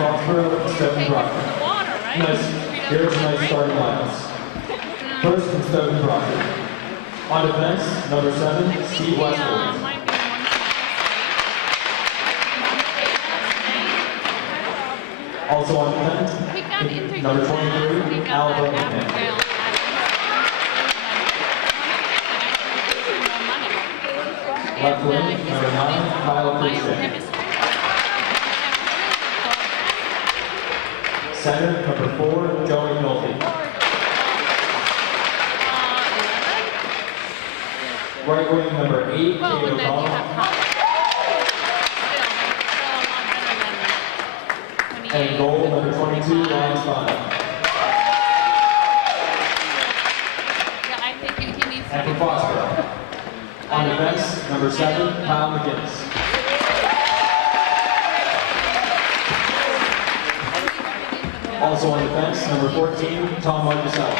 Foxboro, Stoughton, Brockton. Nice. Here's nice starting lines. First from Stoughton, Brockton. On defense, number 7, Steve Westwood. Also on defense, number 23, Alabama. Left wing, number 9, Kyle Cruikshank. Center, number 4, Joey Nolte. Right wing, number 8, Kate O'Connell. And goal, number 22, Ryan Spinney. And for Foxboro, on defense, number 7, Kyle McGinnis. Also on defense, number 14, Tom Marcussello.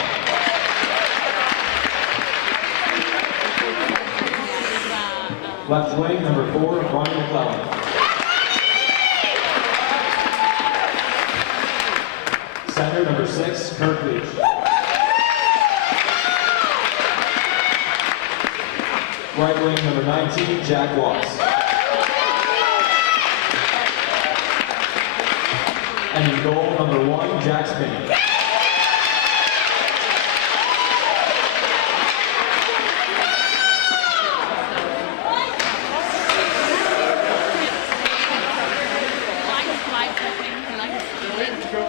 Left wing, number 4, Ronnie McClellan. Center, number 6, Kurt Leach. Right wing, number 19, Jack Watts. And in goal, number 1, Jack Spinney.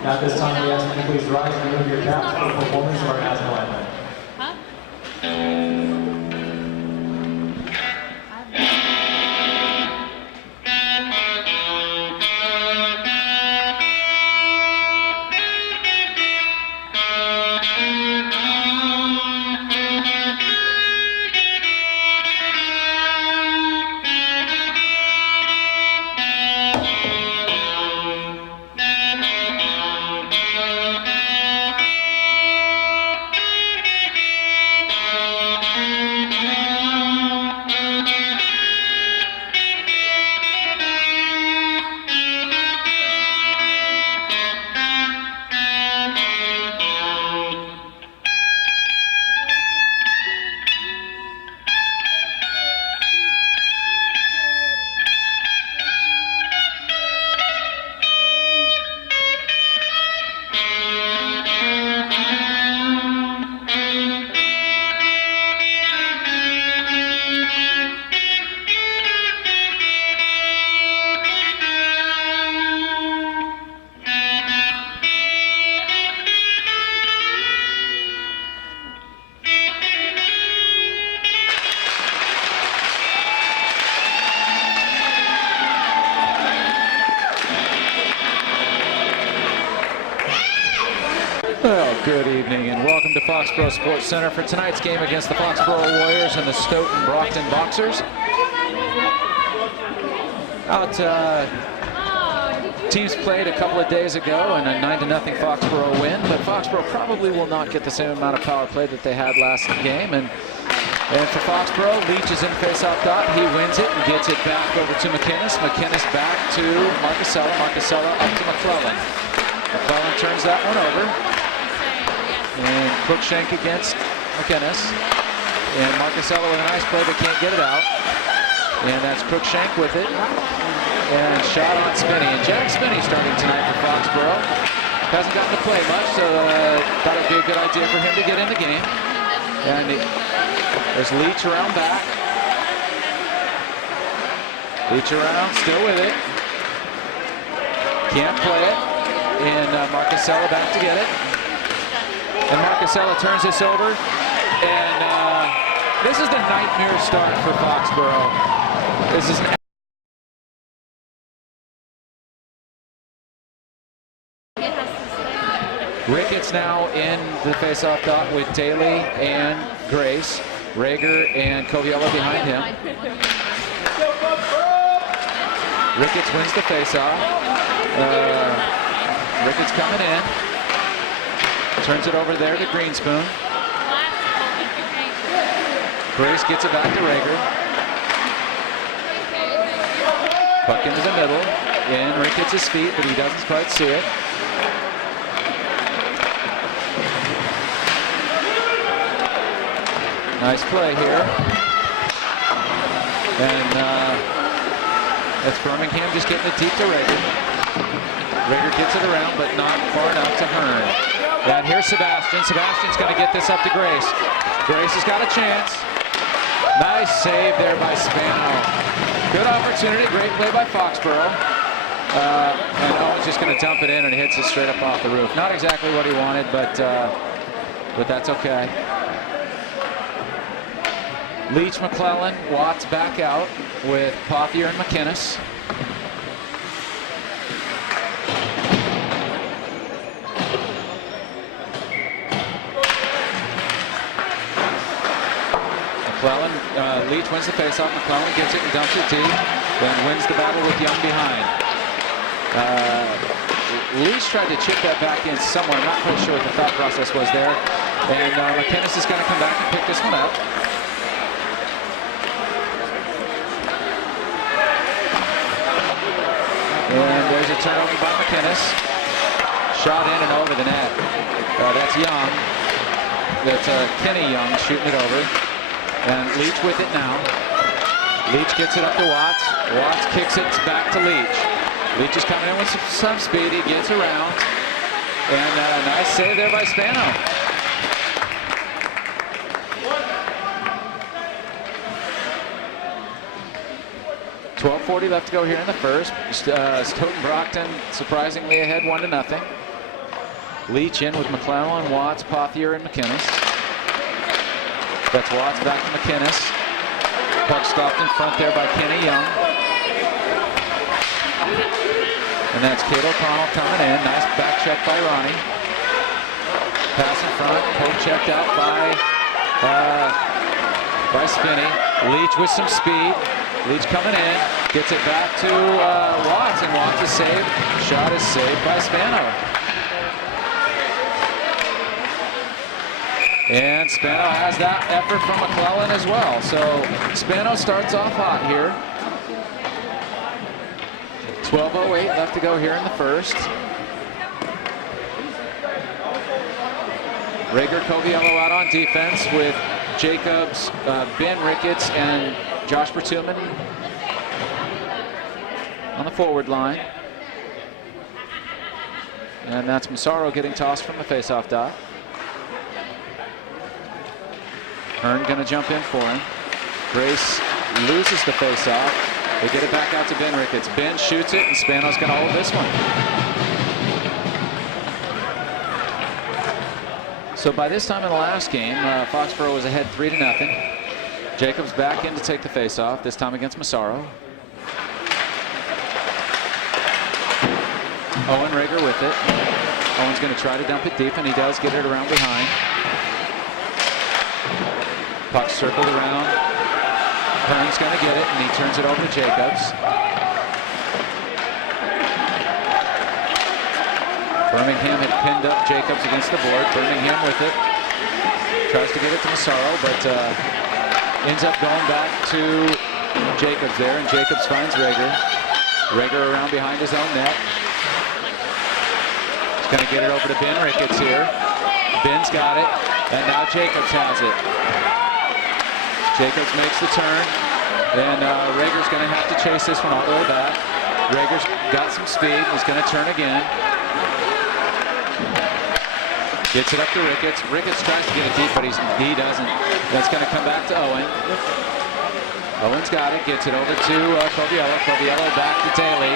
Now at this time, we ask you to please rise and remove your cap for the performance of our national anthem. Well, good evening and welcome to Foxboro Sports Center for tonight's game against the Foxboro Warriors and the Stoughton Brockton Boxers. Teams played a couple of days ago and a 9-0 Foxboro win, but Foxboro probably will not get the same amount of power play that they had last game. And for Foxboro, Leach is in face-off dot. He wins it and gets it back over to McGinnis. McGinnis back to Marcussello. Marcussello up to McClellan. McClellan turns that one over. And Cruikshank against McGinnis. And Marcussello with a nice play, but can't get it out. And that's Cruikshank with it. And shot on Spinney. And Jack Spinney starting tonight for Foxboro. Hasn't gotten to play much, so thought it'd be a good idea for him to get in the game. And there's Leach around back. Leach around, still with it. Can't play it. And Marcussello back to get it. And Marcussello turns this over. And this is the nightmare start for Foxboro. This is Ricketts now in the face-off dot with Daly and Grace. Rager and Coviello behind him. Ricketts wins the faceoff. Ricketts coming in. Turns it over there to Greenspoon. Grace gets it back to Rager. Puck into the middle. In Ricketts' feet, but he doesn't quite see it. Nice play here. And that's Birmingham just getting it deep to Rager. Rager gets it around, but not far enough to Hearn. And here's Sebastian. Sebastian's going to get this up to Grace. Grace has got a chance. Nice save there by Spano. Good opportunity. Great play by Foxboro. And Owen's just going to dump it in, and hits it straight up off the roof. Not exactly what he wanted, but that's okay. Leach, McClellan, Watts back out with Pothier and McInnes. McClellan, Leach wins the faceoff. McClellan gets it and dumps it deep, then wins the battle with Young behind. Leach tried to chip that back in somewhere. I'm not quite sure what the thought process was there. And McInnes is going to come back and pick this one up. And there's a turnover by McInnes. Shot in and over the net. That's Young. That's Kenny Young shooting it over. And Leach with it now. Leach gets it up to Watts. Watts kicks it back to Leach. Leach is coming in with some speed. He gets around. And a nice save there by Spano. .12:40 left to go here in the first. Stoughton Brockton surprisingly ahead 1-0. Leach in with McClellan, Watts, Pothier, and McInnes. That's Watts back to McInnes. Puck stopped in front there by Kenny Young. And that's Kate O'Connell coming in. Nice back check by Ronnie. Pass in front. Poke checked out by Spinney. Leach with some speed. Leach coming in. Gets it back to Watts, and Watts is saved. Shot is saved by Spano. And Spano has that effort from McClellan as well. So Spano starts off hot here. 12:08 left to go here in the first. Rager, Coviello out on defense with Jacobs, Ben Ricketts, and Josh Bertuman on the forward line. And that's Massaro getting tossed from the faceoff dot. Hearn going to jump in for him. Grace loses the faceoff. They get it back out to Ben Ricketts. Ben shoots it, and Spano's going to hold this one. So by this time in the last game, Foxboro was ahead 3-0. Jacobs back in to take the faceoff, this time against Massaro. Owen Rager with it. Owen's going to try to dump it deep, and he does get it around behind. Puck circled around. Hearn's going to get it, and he turns it over to Jacobs. Birmingham had pinned up Jacobs against the board. Birmingham with it. Tries to get it to Massaro, but ends up going back to Jacobs there, and Jacobs finds Rager. Rager around behind his own net. He's going to get it over to Ben Ricketts here. Ben's got it, and now Jacobs has it. Jacobs makes the turn, and Rager's going to have to chase this one all the way back. Rager's got some speed. He's going to turn again. Gets it up to Ricketts. Ricketts tries to get it deep, but he doesn't. That's going to come back to Owen. Owen's got it. Gets it over to Coviello. Coviello back to Daly.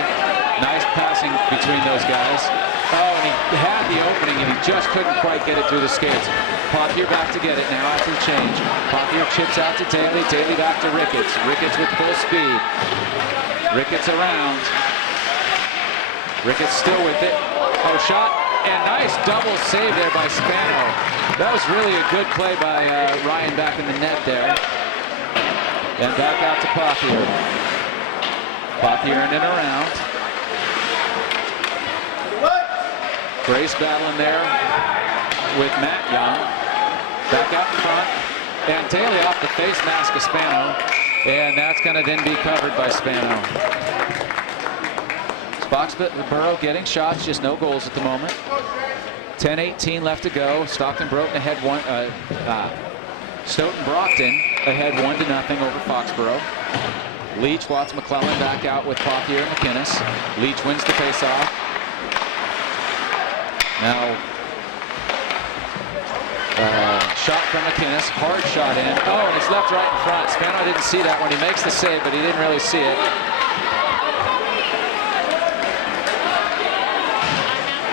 Nice passing between those guys. Oh, and he had the opening, and he just couldn't quite get it through the skates. Pothier back to get it now after the change. Pothier chips out to Daly. Daly back to Ricketts. Ricketts with full speed. Ricketts around. Ricketts still with it. Oh, shot. And nice double save there by Spano. That was really a good play by Ryan back in the net there. And back out to Pothier. Pothier in and around. Grace battling there with Matt Young. Back out in front. And Daly off the face mask of Spano. And that's going to then be covered by Spano. Foxboro getting shots, just no goals at the moment. 10:18 left to go. Stoughton Brockton ahead Stoughton Brockton ahead 1-0 over Foxboro. Leach, Watts, McClellan back out with Pothier and McInnes. Leach wins the faceoff. Now, shot from McInnes, hard shot in. Oh, and it's left right in front. Spano didn't see that when he makes the save, but he didn't really see it.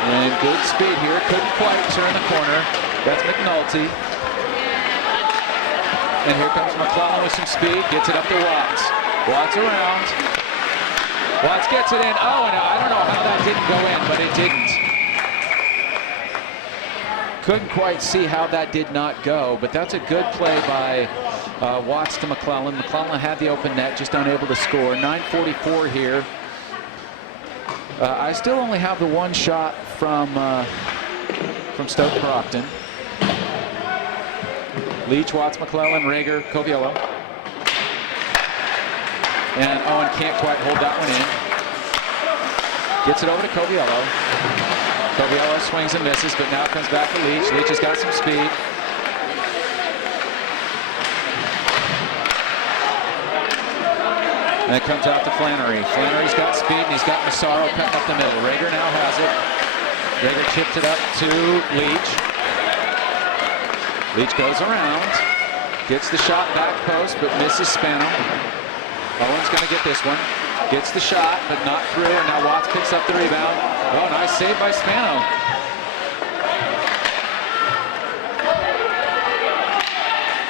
And good speed here. Couldn't quite turn the corner. That's McNulty. And here comes McClellan with some speed. Gets it up to Watts. Watts around. Watts gets it in. Oh, and I don't know how that didn't go in, but it didn't. Couldn't quite see how that did not go, but that's a good play by Watts to McClellan. McClellan had the open net, just unable to score. 9:44 here. I still only have the one shot from Stoughton Brockton. Leach, Watts, McClellan, Rager, Coviello. And Owen can't quite hold that one in. Gets it over to Coviello. Coviello swings and misses, but now comes back to Leach. Leach has got some speed. And it comes out to Flannery. Flannery's got speed, and he's got Massaro cutting up the middle. Rager now has it. Rager chipped it up to Leach. Leach goes around. Gets the shot back post, but misses Spano. Owen's going to get this one. Gets the shot, but not through, and now Watts picks up the rebound. Oh, nice save by Spano.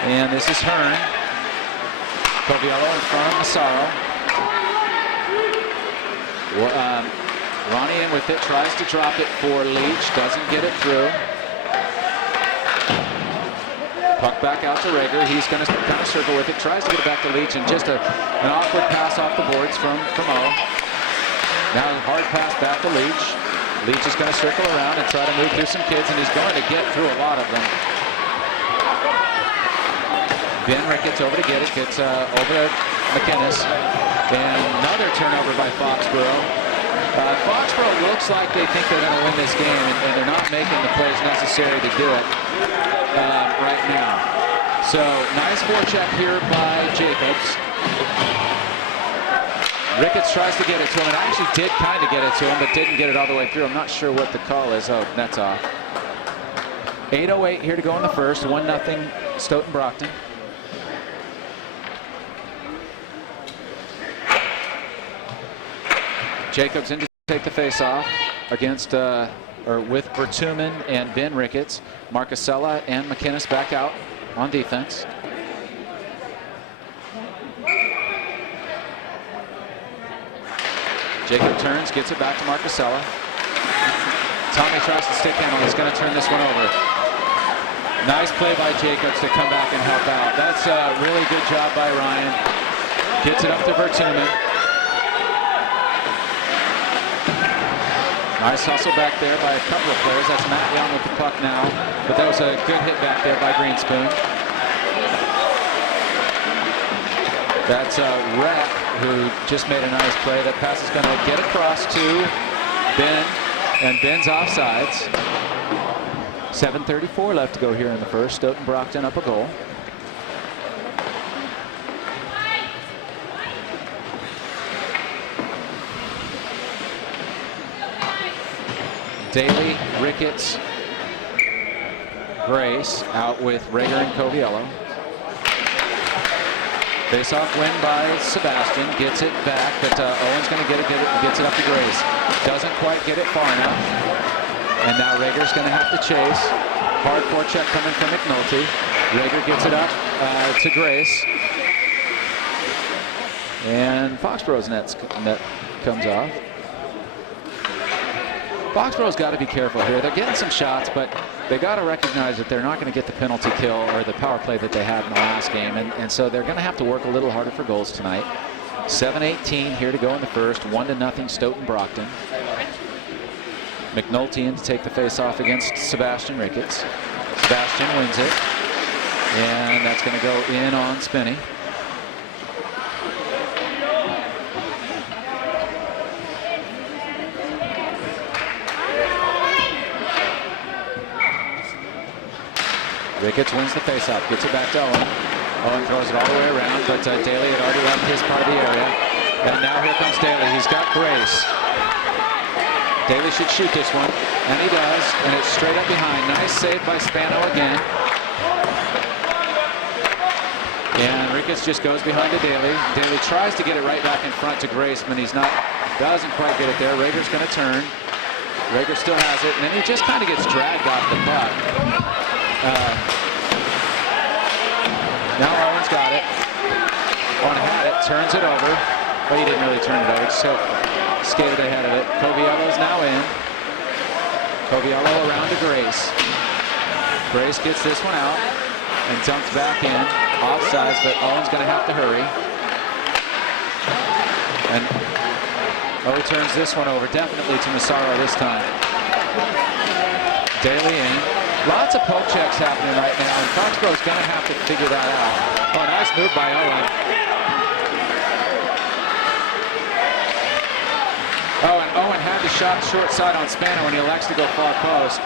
And this is Hearn. Coviello in front of Massaro. Ronnie in with it, tries to drop it for Leach, doesn't get it through. Puck back out to Rager. He's going to kind of circle with it, tries to get it back to Leach, and just an awkward pass off the boards from O. Now a hard pass back to Leach. Leach is going to circle around and try to move through some kids, and he's going to get through a lot of them. Ben Ricketts over to get it, gets over to McInnes. And another turnover by Foxboro. Foxboro looks like they think they're going to win this game, and they're not making the plays necessary to do it right now. So nice forecheck here by Jacobs. Ricketts tries to get it to him, and I actually did kind of get it to him, but didn't get it all the way through. I'm not sure what the call is. Oh, net's off. 8:08 here to go in the first. 1-0 Stoughton Brockton. Jacobs in to take the face-off against, with Bertuman and Ben Ricketts. Marcusella and McInnes back out on defense. Jacob turns, gets it back to Marcusella. Tommy tries to stick handle. He's going to turn this one over. Nice play by Jacobs to come back and help out. That's a really good job by Ryan. Gets it up to Bertuman. Nice hustle back there by a couple of players. That's Matt Young with the puck now. But that was a good hit back there by Greenspoon. That's Rec, who just made a nice play. That pass is going to get across to Ben, and Ben's offsides. 7:34 left to go here in the first. Stoughton Brockton up a goal. Daly, Ricketts, Grace out with Rager and Coviello. Face-off win by Sebastian, gets it back, but Owen's going to get it, gets it up to Grace. Doesn't quite get it far enough. And now Rager's going to have to chase. Hard forecheck coming from McNulty. Rager gets it up to Grace. And Foxboro's net comes off. Foxboro's got to be careful here. They're getting some shots, but they got to recognize that they're not going to get the penalty kill or the power play that they had in the last game, and so they're going to have to work a little harder for goals tonight. 7:18 here to go in the first. 1-0 Stoughton Brockton. McNulty in to take the face-off against Sebastian Ricketts. Sebastian wins it, and that's going to go in on Spinney. Ricketts wins the faceoff, gets it back to Owen. Owen throws it all the way around, but Daly had already left his part of the area. And now here comes Daly. He's got grace. Daly should shoot this one, and he does, and it's straight up behind. Nice save by Spano again. And Ricketts just goes behind to Daly. Daly tries to get it right back in front to Grace, but he's not, doesn't quite get it there. Rager's going to turn. Rager still has it, and then he just kind of gets dragged off the puck. Now Owen's got it. Owen had it, turns it over. But he didn't really turn it over, just skated ahead of it. Coviello's now in. Coviello around to Grace. Grace gets this one out and dumps back in. Offsides, but Owen's going to have to hurry. And he turns this one over, definitely to Massaro this time. Daly in. Lots of poke checks happening right now, and Foxboro's going to have to figure that out. Oh, nice move by Owen. Oh, and Owen had the shot short side on Spano, and he elects to go far post.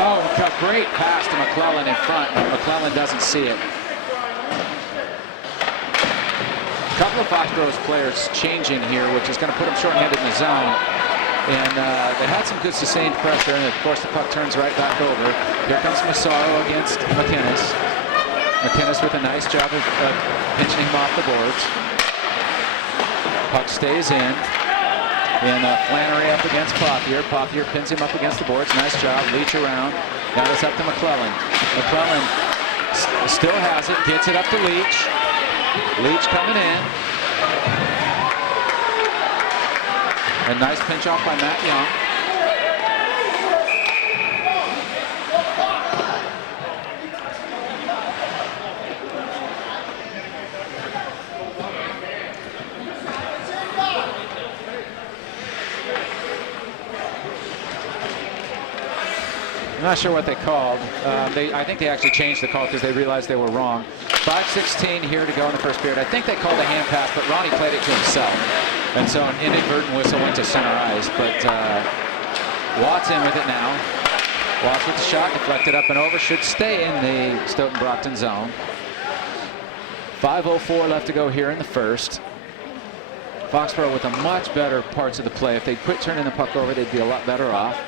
Oh, a great pass to McClellan in front, but McClellan doesn't see it. A couple of Foxboro's players changing here, which is going to put them short-handed in the zone. And they had some good sustained pressure, and of course the puck turns right back over. Here comes Massaro against McInnes. McInnes with a nice job of pinching him off the boards. Puck stays in. And Flannery up against Pothier. Pothier pins him up against the boards. Nice job. Leach around. Now it's up to McClellan. McClellan still has it. Gets it up to Leach. Leach coming in. A nice pinch off by Matt Young. I'm not sure what they called. I think they actually changed the call because they realized they were wrong. 5:16 here to go in the first period. I think they called a hand pass, but Ronnie played it to himself. And so an inadvertent whistle went to center ice, but Watts in with it now. Watts with the shot, deflected up and over, should stay in the Stoughton Brockton zone. 5:04 left to go here in the first. Foxboro with a much better parts of the play. If they'd quit turning the puck over, they'd be a lot better off.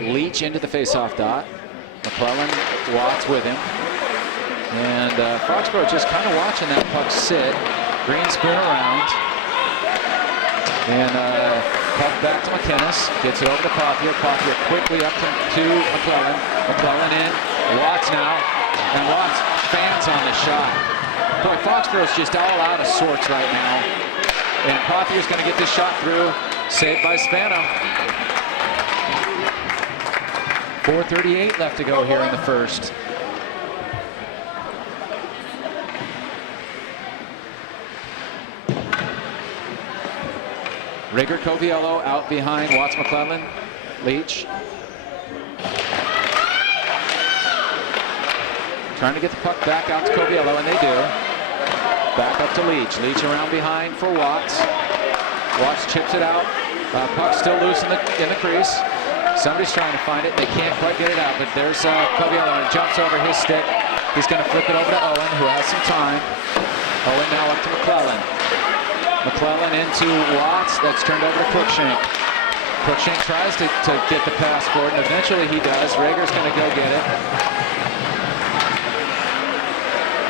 Leach into the faceoff dot. McClellan, Watts with him. And Foxboro just kind of watching that puck sit. Green spoon around. And puck back to McInnes. Gets it over to Pothier. Pothier quickly up to McClellan. McClellan in. Watts now. And Watts fans on the shot. Boy, Foxboro's just all out of sorts right now. And Pothier's going to get this shot through. Saved by Spano. 4:38 left to go here in the first. Rigger Coviello out behind Watts McClellan. Leach. Trying to get the puck back out to Coviello, and they do. Back up to Leach. Leach around behind for Watts. Watts chips it out. Puck still loose in the crease. Somebody's trying to find it. They can't quite get it out, but there's Coviello, and jumps over his stick. He's going to flip it over to Owen, who has some time. Owen now up to McClellan. McClellan into Watts. That's turned over to Cruikshank. Cruikshank tries to get the pass forward, and eventually he does. Rager's going to go get it.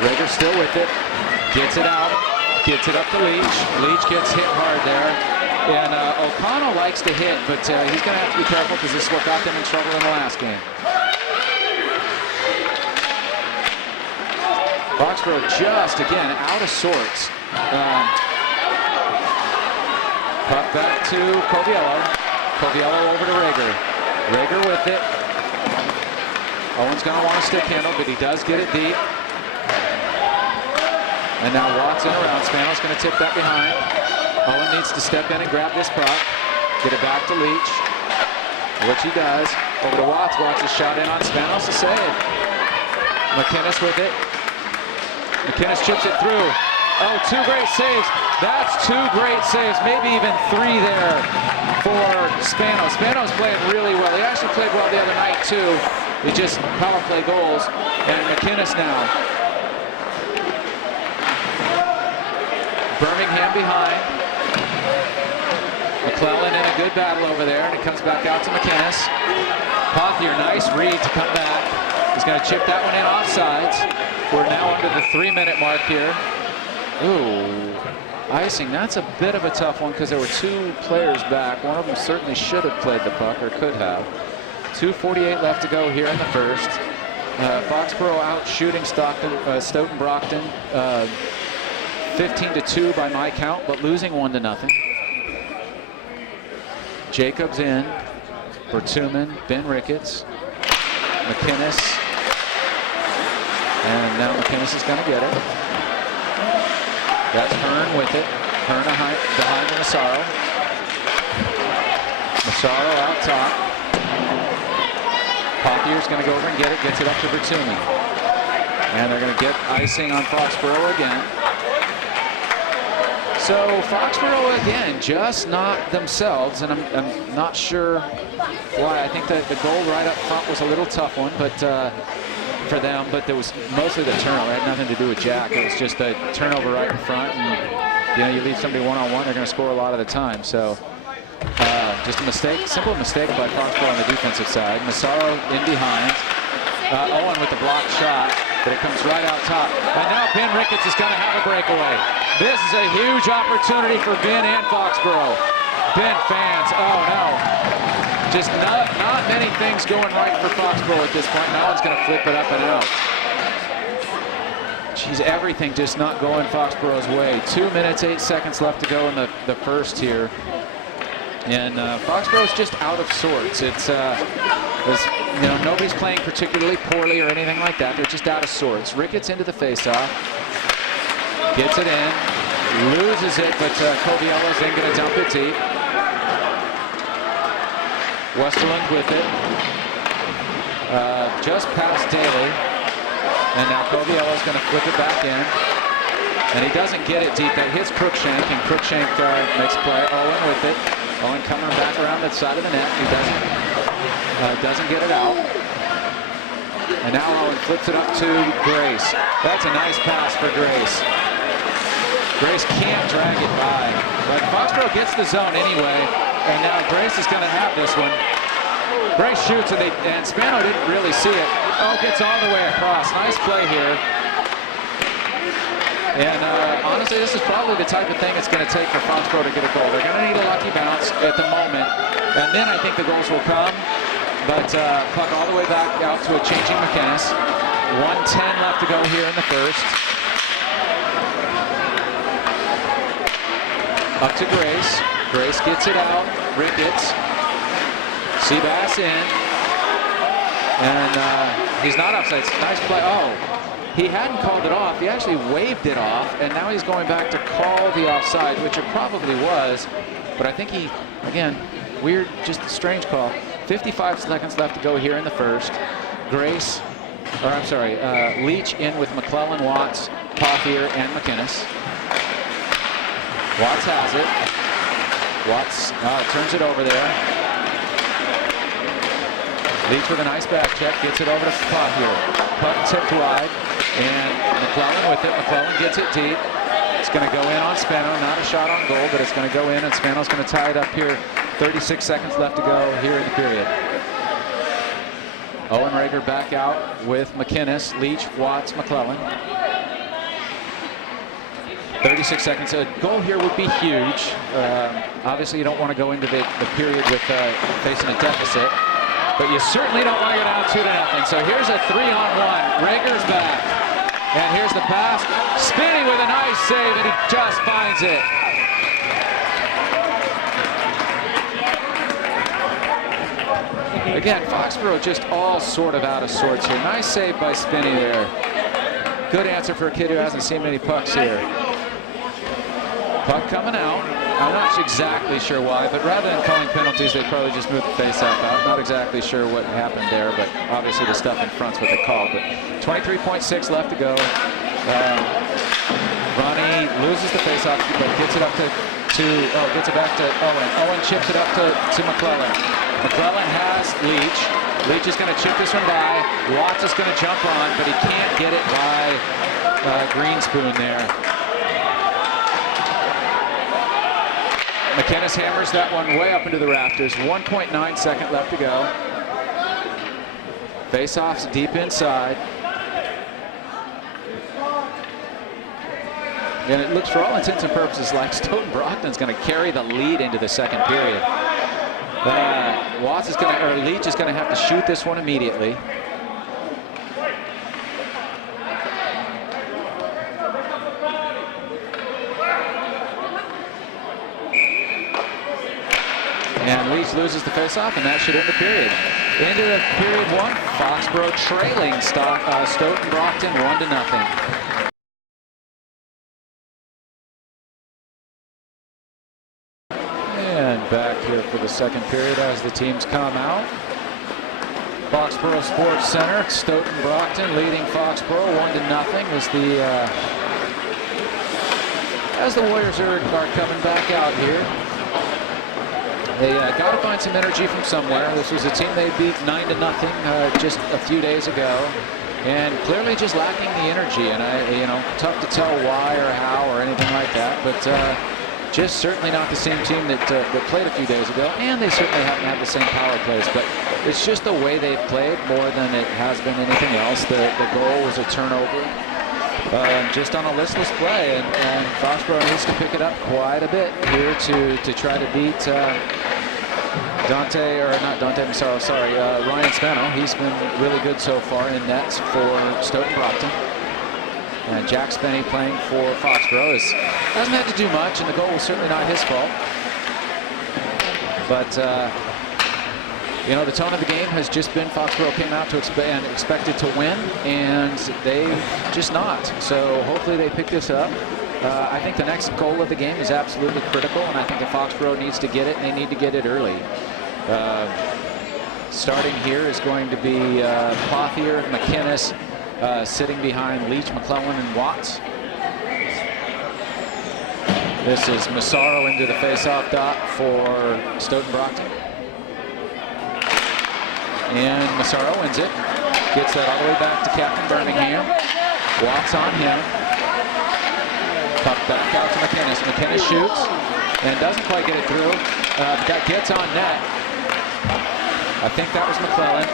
Rager still with it. Gets it out. Gets it up to Leach. Leach gets hit hard there. And O'Connell likes to hit, but he's going to have to be careful because this is what got them in trouble in the last game. Foxboro just, again, out of sorts. Puck back to Coviello. Coviello over to Rager. Rager with it. Owen's going to want a stick handle, but he does get it deep. And now Watts in around. Spano's going to tip that behind. Owen needs to step in and grab this puck. Get it back to Leach, which he does. Over to Watts. Watts is shot in on Spanos to save. McInnes with it. McInnes chips it through. Oh, 2 great saves. That's 2 great saves, maybe even 3 there for Spanos. Spanos played really well. He actually played well the other night, too. He just power play goals. And McInnes now. Birmingham behind. McClellan in a good battle over there, and it comes back out to McInnes. Pothier, nice read to come back. He's going to chip that one in offsides. We're now under the 3-minute mark here. Ooh, icing. That's a bit of a tough one because there were 2 players back. One of them certainly should have played the puck, or could have. 2:48 left to go here in the first. Foxboro out shooting Stoughton Brockton 15-2 by my count, but losing 1-0. Jacobs in. Bertuman, Ben Ricketts, McInnes, and now McInnes is going to get it. That's Hearn with it. Hearn behind Massaro. Massaro out top. Pothier's going to go over and get it. Gets it up to Bertuman. And they're going to get icing on Foxboro again. So Foxboro again, just not themselves, and I'm not sure why. I think that the goal right up front was a little tough one, but for them. But there was mostly the turnover. It had nothing to do with Jack. It was just a turnover right in front, and you leave somebody one-on-one, they're going to score a lot of the time. So just a mistake, simple mistake by Foxboro on the defensive side. Massaro in behind. Owen with the blocked shot, but it comes right out top. And now Ben Ricketts is going to have a breakaway. This is a huge opportunity for Ben and Foxboro. Ben fans, oh no. Just not many things going right for Foxboro at this point. Now one's going to flip it up and out. Geez, everything just not going Foxboro's way. 2 minutes, 8 seconds left to go in the first here. And Foxboro's just out of sorts. It's nobody's playing particularly poorly or anything like that. They're just out of sorts. Ricketts into the faceoff, gets it in, loses it, but Coviello's then going to dump it deep. Westerlund with it, just past Daly, and now Coviello's going to flip it back in, and he doesn't get it deep. That hits Cruikshank, and Cruikshank makes a play. Owen with it. Owen coming back around the side of the net. He doesn't get it out. And now Owen flips it up to Grace. That's a nice pass for Grace. Grace can't drag it by. But Foxboro gets the zone anyway. And now Grace is going to have this one. Grace shoots, and Spano didn't really see it. Oh, gets all the way across. Nice play here. And honestly, this is probably the type of thing it's going to take for Foxboro to get a goal. They're going to need a lucky bounce at the moment, and then I think the goals will come. But puck all the way back out to a changing McInnes. 1:10 left to go here in the first. Up to Grace. Grace gets it out. Ricketts. Seabass in. And he's not offside. Nice play. Oh. He hadn't called it off. He actually waved it off, and now he's going back to call the offside, which it probably was. But I think he, again, weird, just a strange call. 55 seconds left to go here in the first. Leach in with McClellan, Watts, Pothier, and McInnes. Watts has it. Watts turns it over there. Leach with a nice back check, gets it over to Pothier. Puck tipped wide, and McClellan with it. McClellan gets it deep. It's going to go in on Spano. Not a shot on goal, but it's going to go in, and Spano's going to tie it up here. 36 seconds left to go here in the period. Owen Rager back out with McInnes, Leach, Watts, McClellan. 36 seconds. A goal here would be huge. Obviously, you don't want to go into the period with facing a deficit. But you certainly don't want to go down 2-0. So here's a 3-on-1. Rager's back. And here's the pass. Spinney with a nice save, and he just finds it. Again, Foxboro just all sort of out of sorts here. Nice save by Spinney there. Good answer for a kid who hasn't seen many pucks here. Puck coming out. I'm not exactly sure why, but rather than calling penalties, they probably just moved the face-off out. Not exactly sure what happened there, but obviously the stuff in front's what they called. But 23.6 left to go. Ronnie loses the face-off, but gets it up gets it back to Owen. Owen chips it up to McClellan. McClellan has Leach. Leach is going to chip this one by. Watts is going to jump on, but he can't get it by Greenspoon there. McInnes hammers that one way up into the rafters. 1.9 second left to go. Face-offs deep inside. And it looks, for all intents and purposes, like Stoughton Brockton's going to carry the lead into the second period. Leach is going to have to shoot this one immediately. And Leach loses the face-off, and that should end the period. Into the period one, Foxboro trailing Stoughton Brockton 1-0. And back here for the second period as the teams come out. Foxboro Sports Center, Stoughton Brockton leading Foxboro 1-0 as the Warriors are coming back out here. They got to find some energy from somewhere. This was a team they beat 9-0 just a few days ago, and clearly just lacking the energy. And tough to tell why or how or anything like that. But just certainly not the same team that played a few days ago, and they certainly haven't had the same power plays. But it's just the way they've played more than it has been anything else. The goal was a turnover. Just on a listless play, and Foxboro needs to pick it up quite a bit here to try to beat Ryan Spinney. He's been really good so far in nets for Stoughton Brockton. And Jack Spinney playing for Foxboro hasn't had to do much, and the goal was certainly not his fault. But the tone of the game has just been Foxboro came out to expected to win, and they've just not. So hopefully they pick this up. I think the next goal of the game is absolutely critical, and I think if Foxboro needs to get it, and they need to get it early. Starting here is going to be Pothier, McInnes, sitting behind Leach, McClellan, and Watts. This is Massaro into the face-off dot for Stoughton Brockton. And Massaro wins it. Gets that all the way back to Captain Birmingham. Watts on him. Puck back out to McInnes. McInnes shoots and doesn't quite get it through. That gets on net. I think that was McClellan.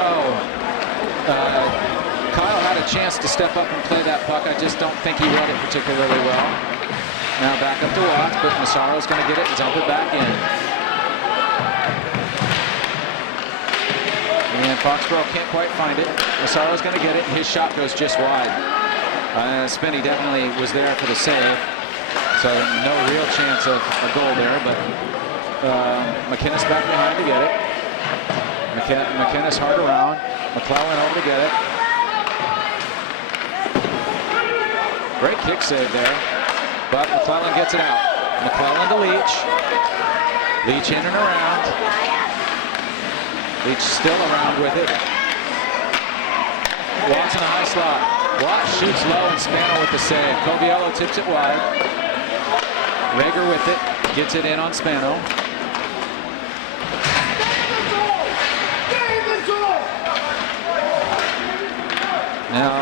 Kyle had a chance to step up and play that puck. I just don't think he read it particularly well. Now back up to Watts, but Massaro's going to get it and dump it back in. And Foxboro can't quite find it. Massaro's going to get it, and his shot goes just wide. Spinney definitely was there for the save, so no real chance of a goal there, but McInnes back behind to get it. McInnes hard around. McClellan over to get it. Great kick save there, but McClellan gets it out. McClellan to Leach. Leach in and around. Leach still around with it. Watts in a high slot. Watts shoots low, and Spano with the save. Coviello tips it wide. Rager with it. Gets it in on Spano. Now,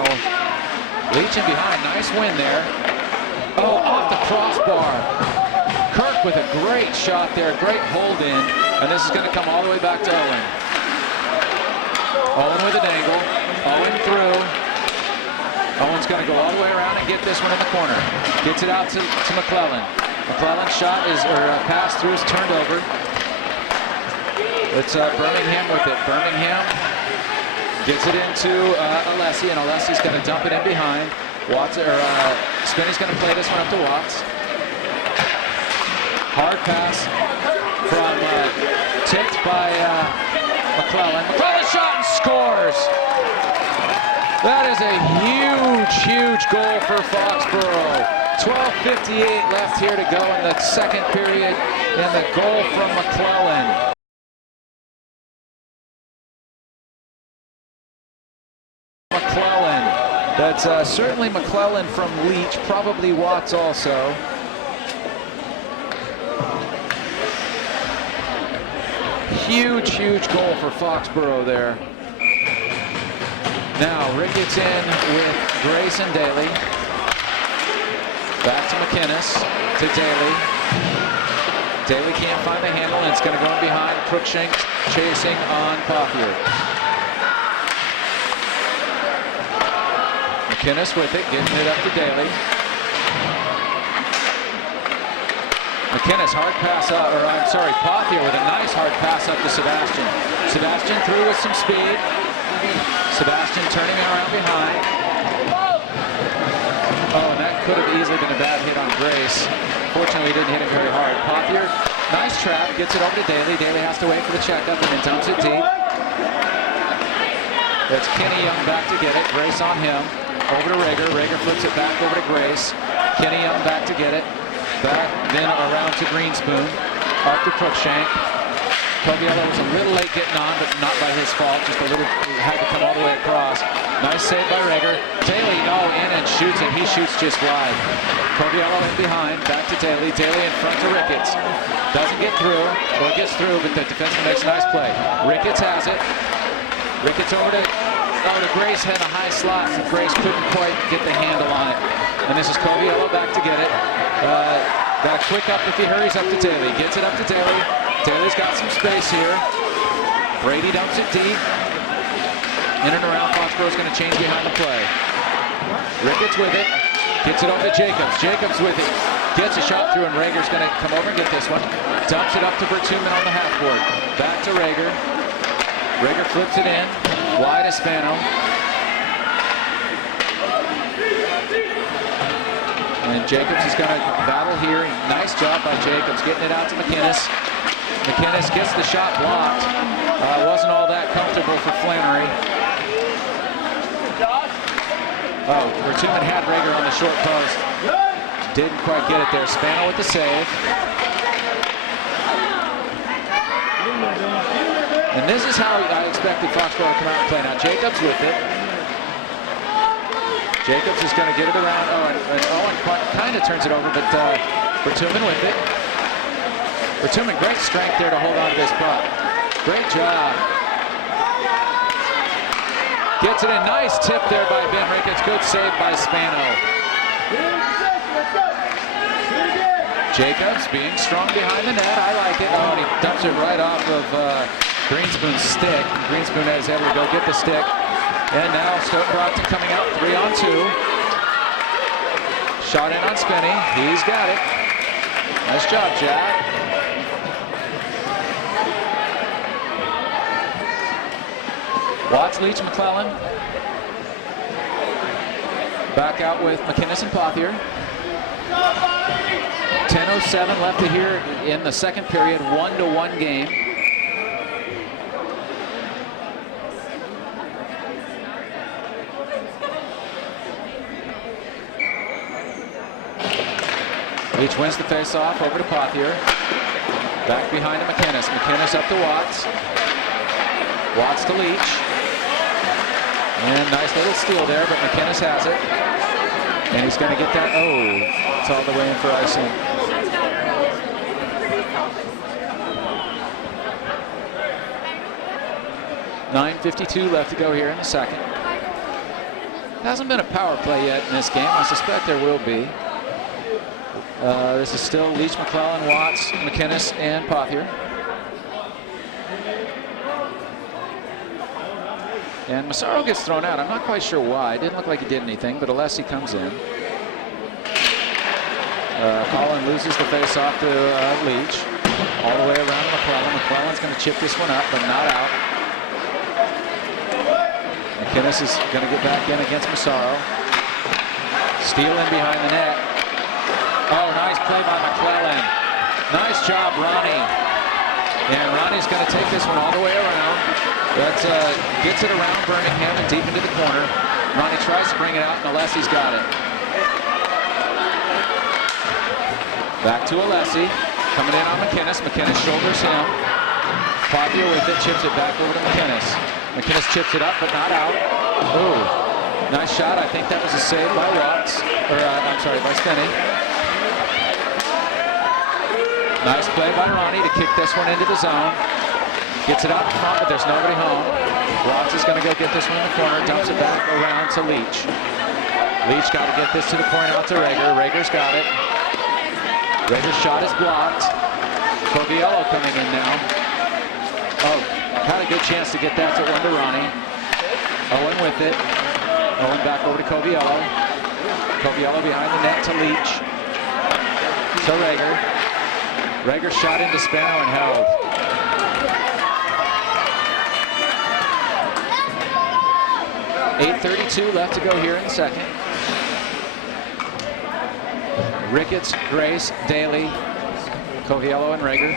Leach in behind. Nice win there. Oh, off the crossbar. Kirk with a great shot there. Great hold in. And this is going to come all the way back to Owen. Owen with a dangle. Owen through. Owen's going to go all the way around and get this one in the corner. Gets it out to McClellan. McClellan's shot pass through is turned over. It's Birmingham with it. Birmingham gets it into Alessi, and Alessi's going to dump it in behind. Spinney's going to play this one up to Watts. Hard pass from tipped by McClellan. McClellan shot and scores. That is a huge, huge goal for Foxboro. 12:58 left here to go in the second period, and the goal from McClellan. That's certainly McClellan from Leach, probably Watts also. Huge, huge goal for Foxboro there. Now Ricketts in with Grace and Daly. Back to McInnes, to Daly. Daly can't find the handle, and it's going to go in behind. Cruikshank chasing on Pothier. McInnes with it, getting it up to Daly. McInnes, hard pass up, or I'm sorry, Pothier with a nice hard pass up to Sebastian. Sebastian through with some speed. Sebastian turning around behind. Oh, and that could have easily been a bad hit on Grace. Fortunately, he didn't hit him very hard. Pothier, nice trap, gets it over to Daly. Daly has to wait for the checkup and then dumps it deep. That's Kenny Young back to get it. Grace on him. Over to Rager. Rager flips it back over to Grace. Kenny Young back to get it. Back, then around to Greenspoon. Up to Cruikshank. Coviello was a little late getting on, but not by his fault. Just a little, had to come all the way across. Nice save by Rager. Daly, in and shoots it. He shoots just wide. Coviello in behind. Back to Daly. Daly in front to Ricketts. Doesn't get through. Well, it gets through, but the defenseman makes a nice play. Ricketts has it. Ricketts over to Grace, had a high slot, and Grace couldn't quite get the handle on it. And this is Coviello back to get it. Got a quick up if he hurries up to Daly. Gets it up to Daly. Daly's got some space here. Brady dumps it deep. In and around, Foxboro's going to change behind the play. Ricketts with it. Gets it over to Jacobs. Jacobs with it. Gets a shot through, and Rager's going to come over and get this one. Dumps it up to Bertuman on the half board. Back to Rager. Rager flips it in. Wide to Spano. And Jacobs is going to battle here. Nice job by Jacobs getting it out to McInnes. McInnes gets the shot blocked. Wasn't all that comfortable for Flannery. Oh, Bertuman had Rager on the short post. Didn't quite get it there. Spano with the save. And this is how I expected Foxboro to come out and play. Now Jacobs with it. Jacobs is going to get it around. And Owen kind of turns it over, but Bertuman with it. Bertuman, great strength there to hold on to this puck. Great job. Gets it in. Nice tip there by Ben Ricketts. Good save by Spano. Jacobs being strong behind the net. I like it. Oh, and he dumps it right off of Greenspoon's stick. Greenspoon has able to go get the stick. And now Stoughton Brockton coming out 3-on-2. Shot in on Spinney. He's got it. Nice job, Jack. Watts, Leach, McClellan. Back out with McInnes and Pothier. 10:07 left to here in the second period. 1-1 game. Leach wins the face-off over to Pothier. Back behind to McInnes. McInnes up to Watts. Watts to Leach. And nice little steal there, but McInnes has it. And he's going to get that. Oh, it's all the way in for icing. .9:52 left to go here in the second. Hasn't been a power play yet in this game. I suspect there will be. This is still Leach, McClellan, Watts, McInnes, and Pothier. And Massaro gets thrown out. I'm not quite sure why. It didn't look like he did anything, but Alessi comes in. Collin loses the face-off to Leach. All the way around to McClellan. McClellan's going to chip this one up, but not out. McInnes is going to get back in against Massaro. Steal in behind the net. Oh, nice play by McClellan. Nice job, Ronnie. And Ronnie's going to take this one all the way around. That gets it around Birmingham and deep into the corner. Ronnie tries to bring it out, and Alessi's got it. Back to Alessi. Coming in on McInnes. McInnes shoulders him. Pothier with it, chips it back over to McInnes. McInnes chips it up, but not out. Ooh, nice shot. I think that was a save by Watts. I'm sorry, by Spinney. Nice play by Ronnie to kick this one into the zone. Gets it out in front, but there's nobody home. Watts is going to go get this one in the corner. Dumps it back around to Leach. Leach got to get this to the point out to Rager. Rager's got it. Rager's shot is blocked. Coviello coming in now. Oh, had a good chance to get that to one to Ronnie. Owen with it. Owen back over to Coviello. Coviello behind the net to Leach. To Rager. Rager shot into Spano and held. .8:32 left to go here in the second. Ricketts, Grace, Daly, Coviello, and Rager.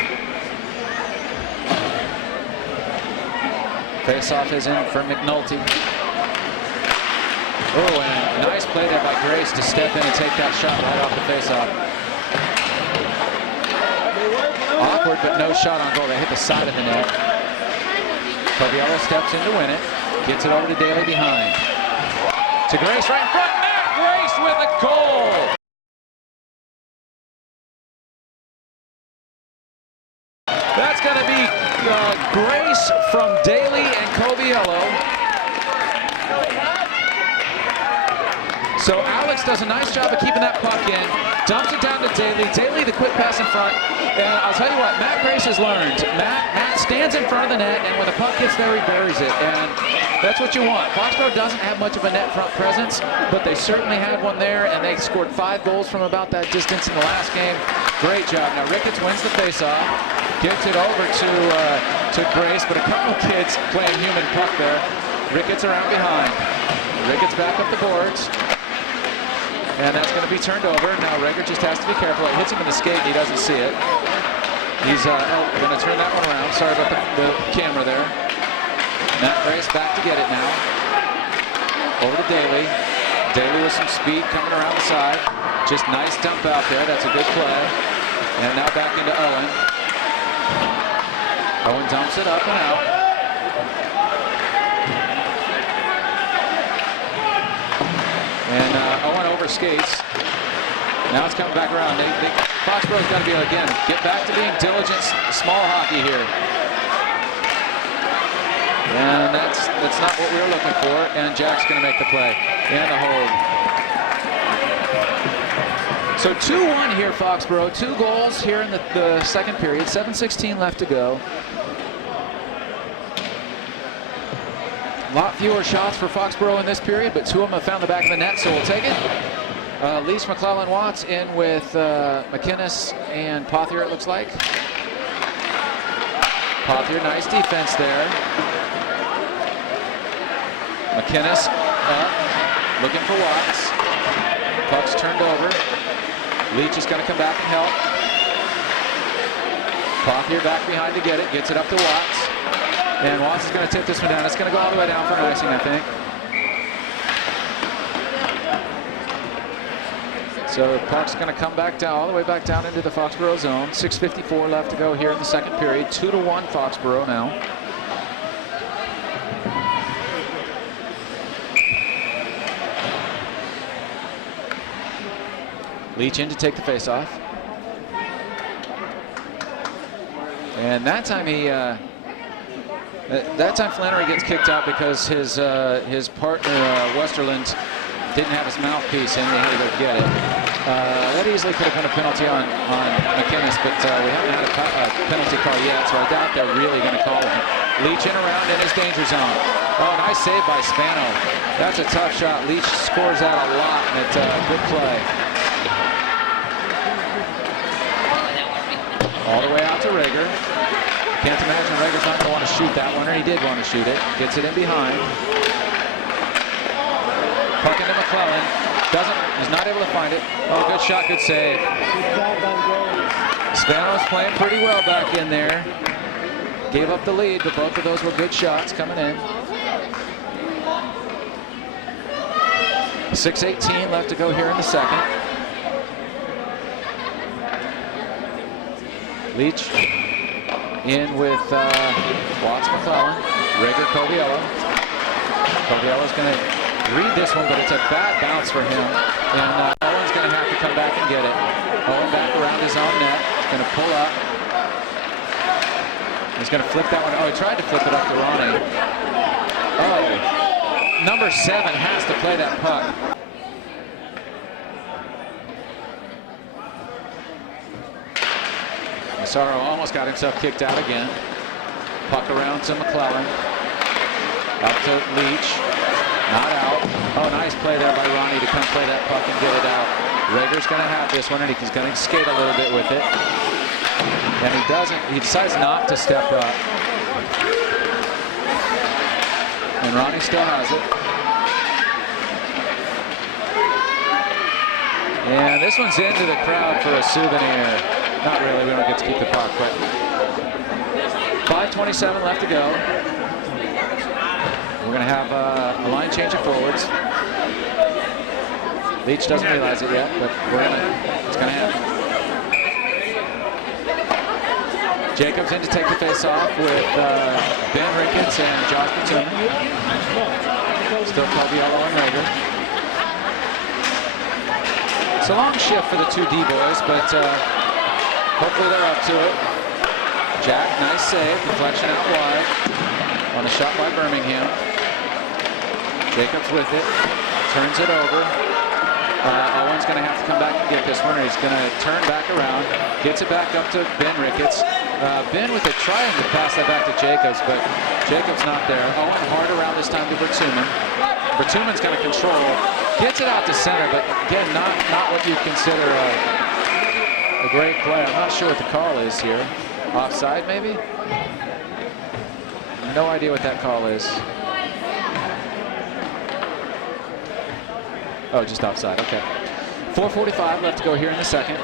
Face-off is in for McNulty. Oh, and a nice play there by Grace to step in and take that shot right off the face-off. Awkward, but no shot on goal. They hit the side of the net. Coviello steps in to win it. Gets it over to Daly behind. To Grace right in front. Matt Grace with a goal. That's going to be Grace from Daly and Coviello. So Alex does a nice job of keeping that puck in. Dumps it down to Daly. Daly, the quick pass in front. And I'll tell you what, Matt Grace has learned. Matt stands in front of the net, and when the puck gets there, he buries it. And that's what you want. Foxboro doesn't have much of a net front presence, but they certainly had one there, and they scored 5 goals from about that distance in the last game. Great job. Now Ricketts wins the faceoff, gets it over to Grace, but a couple of kids playing human puck there. Ricketts around behind. Ricketts back up the boards. And that's going to be turned over. Now Rager just has to be careful. It hits him in the skate and he doesn't see it. He's going to turn that one around. Sorry about the camera there. Matt Grace back to get it now. Over to Daly. Daly with some speed coming around the side. Just nice dump out there. That's a good play. And now back into Owen. Owen dumps it up and out. And Owen over skates. Now it's coming back around. Foxboro's got to be, again, get back to being diligent, small hockey here. And that's not what we were looking for. And Jack's going to make the play. And the hold. So 2-1 here, Foxboro. 2 goals here in the second period. 7:16 left to go. A lot fewer shots for Foxboro in this period, but 2 of them have found the back of the net, so we'll take it. Leach, McClellan, Watts in with McInnes and Pothier, it looks like. Pothier, nice defense there. McInnes up, looking for Watts. Puck's turned over. Leach is going to come back and help. Pothier back behind to get it, gets it up to Watts. And Watts is going to tip this one down. It's going to go all the way down for an icing, I think. So the puck's going to come back down, all the way back down into the Foxboro zone. 6:54 left to go here in the second period. 2-1 Foxboro now. Leach in to take the faceoff. And that time Flannery gets kicked out because his partner Westerland didn't have his mouthpiece in. They had to go get it. That easily could have been a penalty on McInnes, but we haven't had a penalty call yet, so I doubt they're really going to call him. Leach in around in his danger zone. Oh, nice save by Spano. That's a tough shot. Leach scores that a lot, and it's a good play. All the way out to Rager. Can't imagine Rager's not going to want to shoot that one, or he did want to shoot it. Gets it in behind. Puck into McClellan. He's not able to find it. Oh, good shot, good save. Spano's playing pretty well back in there. gave up the lead, but both of those were good shots coming in. 6:18 left to go here in the second. Leach in with Watts McClellan, Rager Coviello. Covielo's going to read this one, but it's a bad bounce for him. And Owen's going to have to come back and get it. Owen back around his own net. He's going to pull up. He's going to flip that one. Oh, he tried to flip it up to Ronnie. Oh, number 7 has to play that puck. Massaro almost got himself kicked out again. Puck around to McClellan. Up to Leach. Not out. Oh, nice play there by Ronnie to come play that puck and get it out. Rager's going to have this one, and he's going to skate a little bit with it. And he doesn't. He decides not to step up. And Ronnie still has it. And this one's into the crowd for a souvenir. Not really. We don't get to keep the puck, but 5:27 left to go. We're going to have a line change of forwards. Leach doesn't realize it yet, but it's going to happen. Jacobs in to take the face-off with Ben Ricketts and Josh Batuman. Still Coviello and Rager. It's a long shift for the two D-boys, but hopefully they're up to it. Jack, nice save. Deflection out wide on a shot by Birmingham. Jacobs with it. Turns it over. Owen's going to have to come back and get this one, or he's going to turn back around. Gets it back up to Ben Ricketts. Ben with it trying to pass that back to Jacobs, but Jacobs not there. Owen hard around this time to Batuman. Batuman's going to control. Gets it out to center, but again, not what you consider a great play. I'm not sure what the call is here. Offside, maybe? No idea what that call is. Oh, just offside, okay. 4:45 left to go here in the second.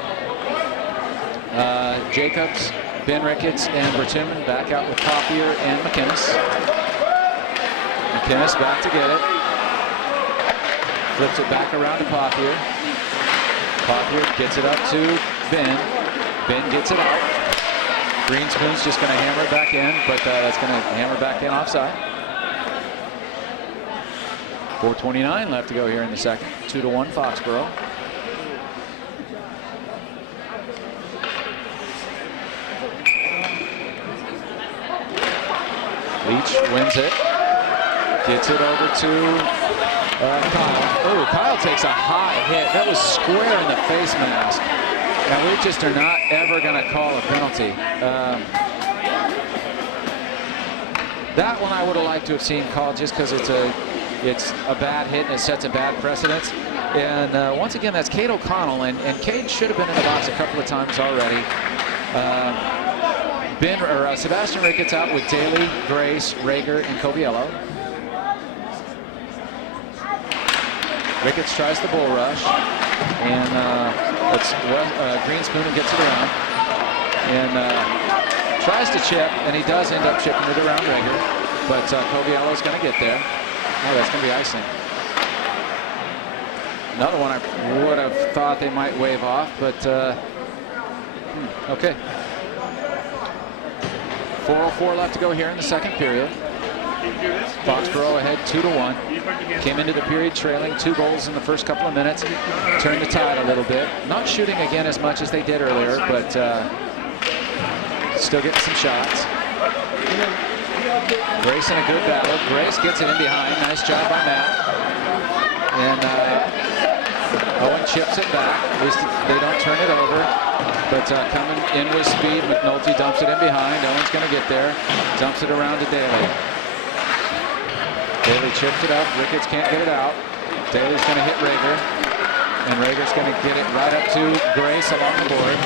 Jacobs, Ben Ricketts, and Batuman back out with Copier and McInnes. McInnes back to get it. Flips it back around to Copier. Copier gets it up to Ben. Ben gets it out. Greenspoon's just going to hammer it back in, but that's going to hammer back in offside. 4:29 left to go here in the second. 2-1 Foxboro. Leach wins it. Gets it over to Kyle. Oh, Kyle takes a hot hit. That was square in the face mask. And we just are not ever going to call a penalty. That one I would have liked to have seen called just because it's a bad hit and it sets a bad precedence. And once again, that's Cade O'Connell, and Cade should have been in the box a couple of times already. Sebastian Ricketts out with Daly, Grace, Rager, and Coviello. Ricketts tries the bull rush, and Greenspoon gets it around, and tries to chip, and he does end up chipping it around Rager, but Coviello's going to get there. Oh, that's going to be icing. Another one I would have thought they might wave off, but okay. 4:04 left to go here in the second period. Foxboro ahead 2-1. Came into the period trailing 2 goals in the first couple of minutes. Turned the tide a little bit. Not shooting again as much as they did earlier, but still getting some shots. Grace in a good battle. Grace gets it in behind. Nice job by Matt. And Owen chips it back. At least they don't turn it over. But coming in with speed, McNulty dumps it in behind. Owen's going to get there. Dumps it around to Daly. Daly chips it up. Ricketts can't get it out. Daly's going to hit Rager. And Rager's going to get it right up to Grace along the board.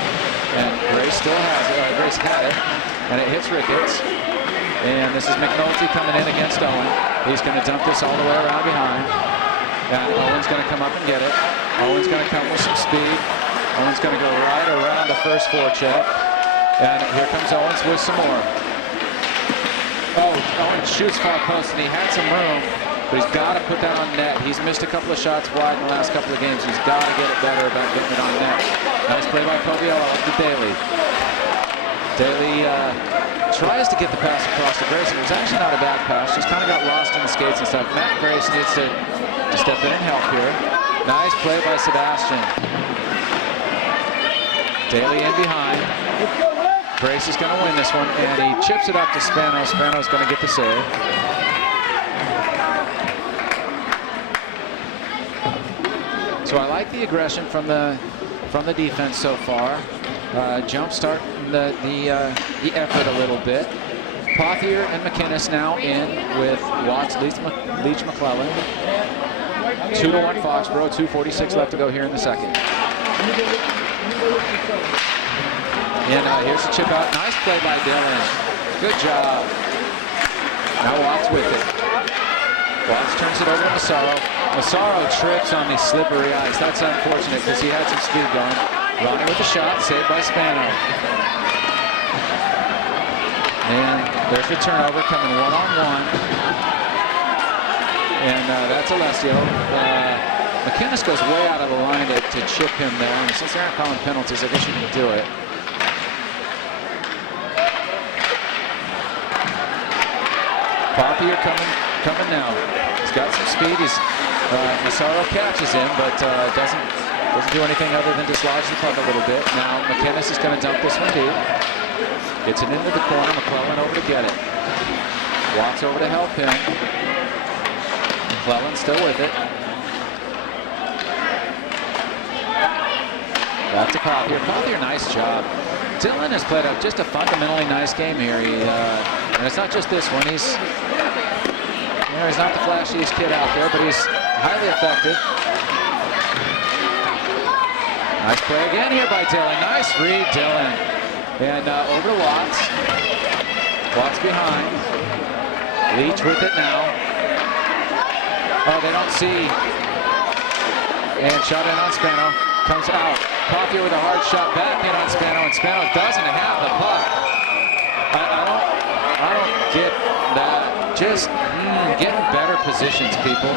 And Grace still has it. Grace had it. And it hits Ricketts. And this is McNulty coming in against Owen. He's going to dump this all the way around behind. And Owen's going to come up and get it. Owen's going to come with some speed. Owen's going to go right around the first forecheck. And here comes Owens with some more. Owen shoots far post, and he had some room, but he's got to put that on net. He's missed a couple of shots wide in the last couple of games. He's got to get it better about getting it on net. Nice play by Coviello up to Daly. Daly tries to get the pass across to Grayson. It was actually not a bad pass, just kind of got lost in the skates and stuff. Matt Grace needs to step in and help here. Nice play by Sebastian. Daly in behind. Grace is going to win this one, and he chips it up to Spano. Spano's going to get the save. So I like the aggression from the defense so far. Jump start the effort a little bit. Pothier and McInnes now in with Watts, Leach, McClellan. 2-1 Foxborough. 2:46 left to go here in the second. And here's the chip out. Nice play by Dylan. Good job. Now Watts with it. Watts turns it over to Massaro. Massaro trips on the slippery ice. That's unfortunate because he had some speed going. Ronnie with the shot, saved by Spano. And there's the turnover coming one-on-one. And that's Alessio. McInnes goes way out of the line to chip him there. And since they aren't calling penalties, I guess you can do it. Pothier coming now. He's got some speed. Massaro catches him, but doesn't do anything other than dislodge the puck a little bit. Now McInnes is going to dump this one deep. Gets it into the corner. McClellan over to get it. Walks over to help him. McClellan still with it. Back to Pothier. Pothier, nice job. Dylan has played just a fundamentally nice game here. And it's not just this one. He's not the flashiest kid out there, but he's highly effective. Nice play again here by Dylan. Nice read, Dylan. And over to Watts. Watts behind. Leach with it now. Oh, they don't see. And shot in on Spano. Comes out. Pothier with a hard shot back in on Spano, and Spano doesn't have the puck. I don't get that. Just get in better positions, people.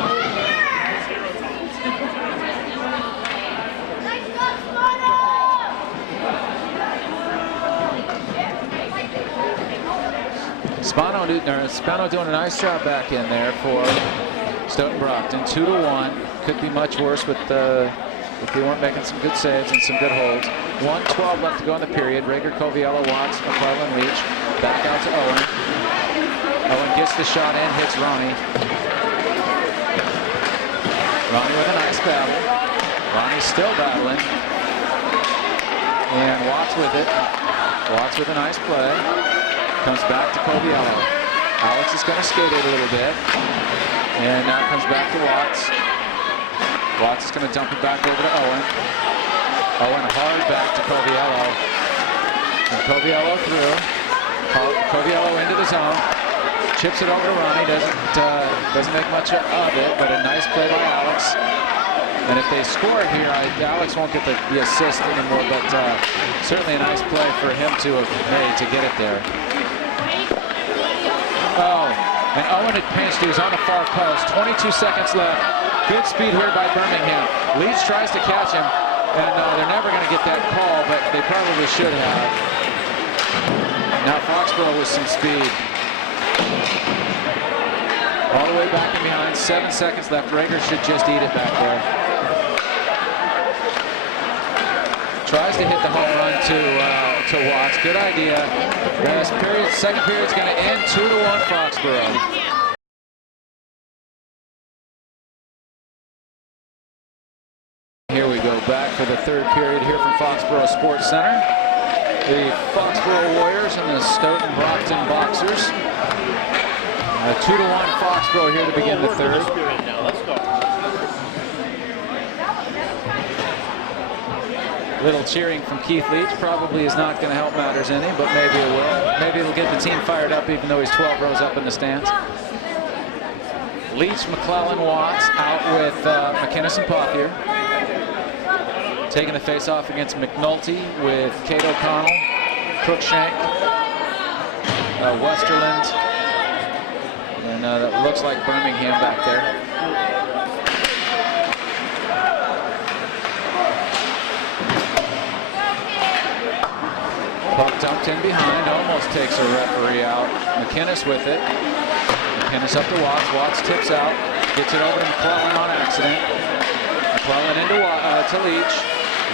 Spano doing a nice job back in there for Stoughton Brockton. 2-1. Could be much worse with if they weren't making some good saves and some good holds. 1:12 left to go in the period. Rager, Coviello, Watts, McClellan, Leach. Back out to Owen. Owen gets the shot in, hits Ronnie. Ronnie with a nice battle. Ronnie's still battling. And Watts with it. Watts with a nice play. Comes back to Coviello. Alex is going to skate it a little bit. And now comes back to Watts. Watts is going to dump it back over to Owen. Owen hard back to Coviello. And Coviello through. Coviello into the zone. Chips it over to Ronnie. Doesn't make much of it, but a nice play by Alex. And if they score here, Alex won't get the assist anymore, but certainly a nice play for him to have made to get it there. Oh, and Owen had pinched. He was on the far post. 22 seconds left. Good speed here by Birmingham. Leach tries to catch him, and they're never going to get that call, but they probably should have. Now Foxboro with some speed. All the way back and behind. 7 seconds left. Rager should just eat it back there. Tries to hit the home run to Watts. Good idea. Second period's going to end 2-1 Foxboro. Here we go back for the third period here from Foxboro Sports Center. The Foxboro Warriors and the Stoughton Brockton Boxers. 2-1 Foxboro here to begin the third. Little cheering from Keith Leach probably is not going to help matters any, but maybe it will. Maybe it'll get the team fired up even though he's 12 rows up in the stands. Leach, McClellan, Watts out with McInnes and Pothier. Taking the face-off against McNulty with Kate O'Connell, Crookshank, Westerland, that looks like Birmingham back there. Puck dumped in behind, almost takes a referee out. McInnes with it. McInnes up to Watts. Watts tips out, gets it over to McClellan on accident. McClellan into to Leach.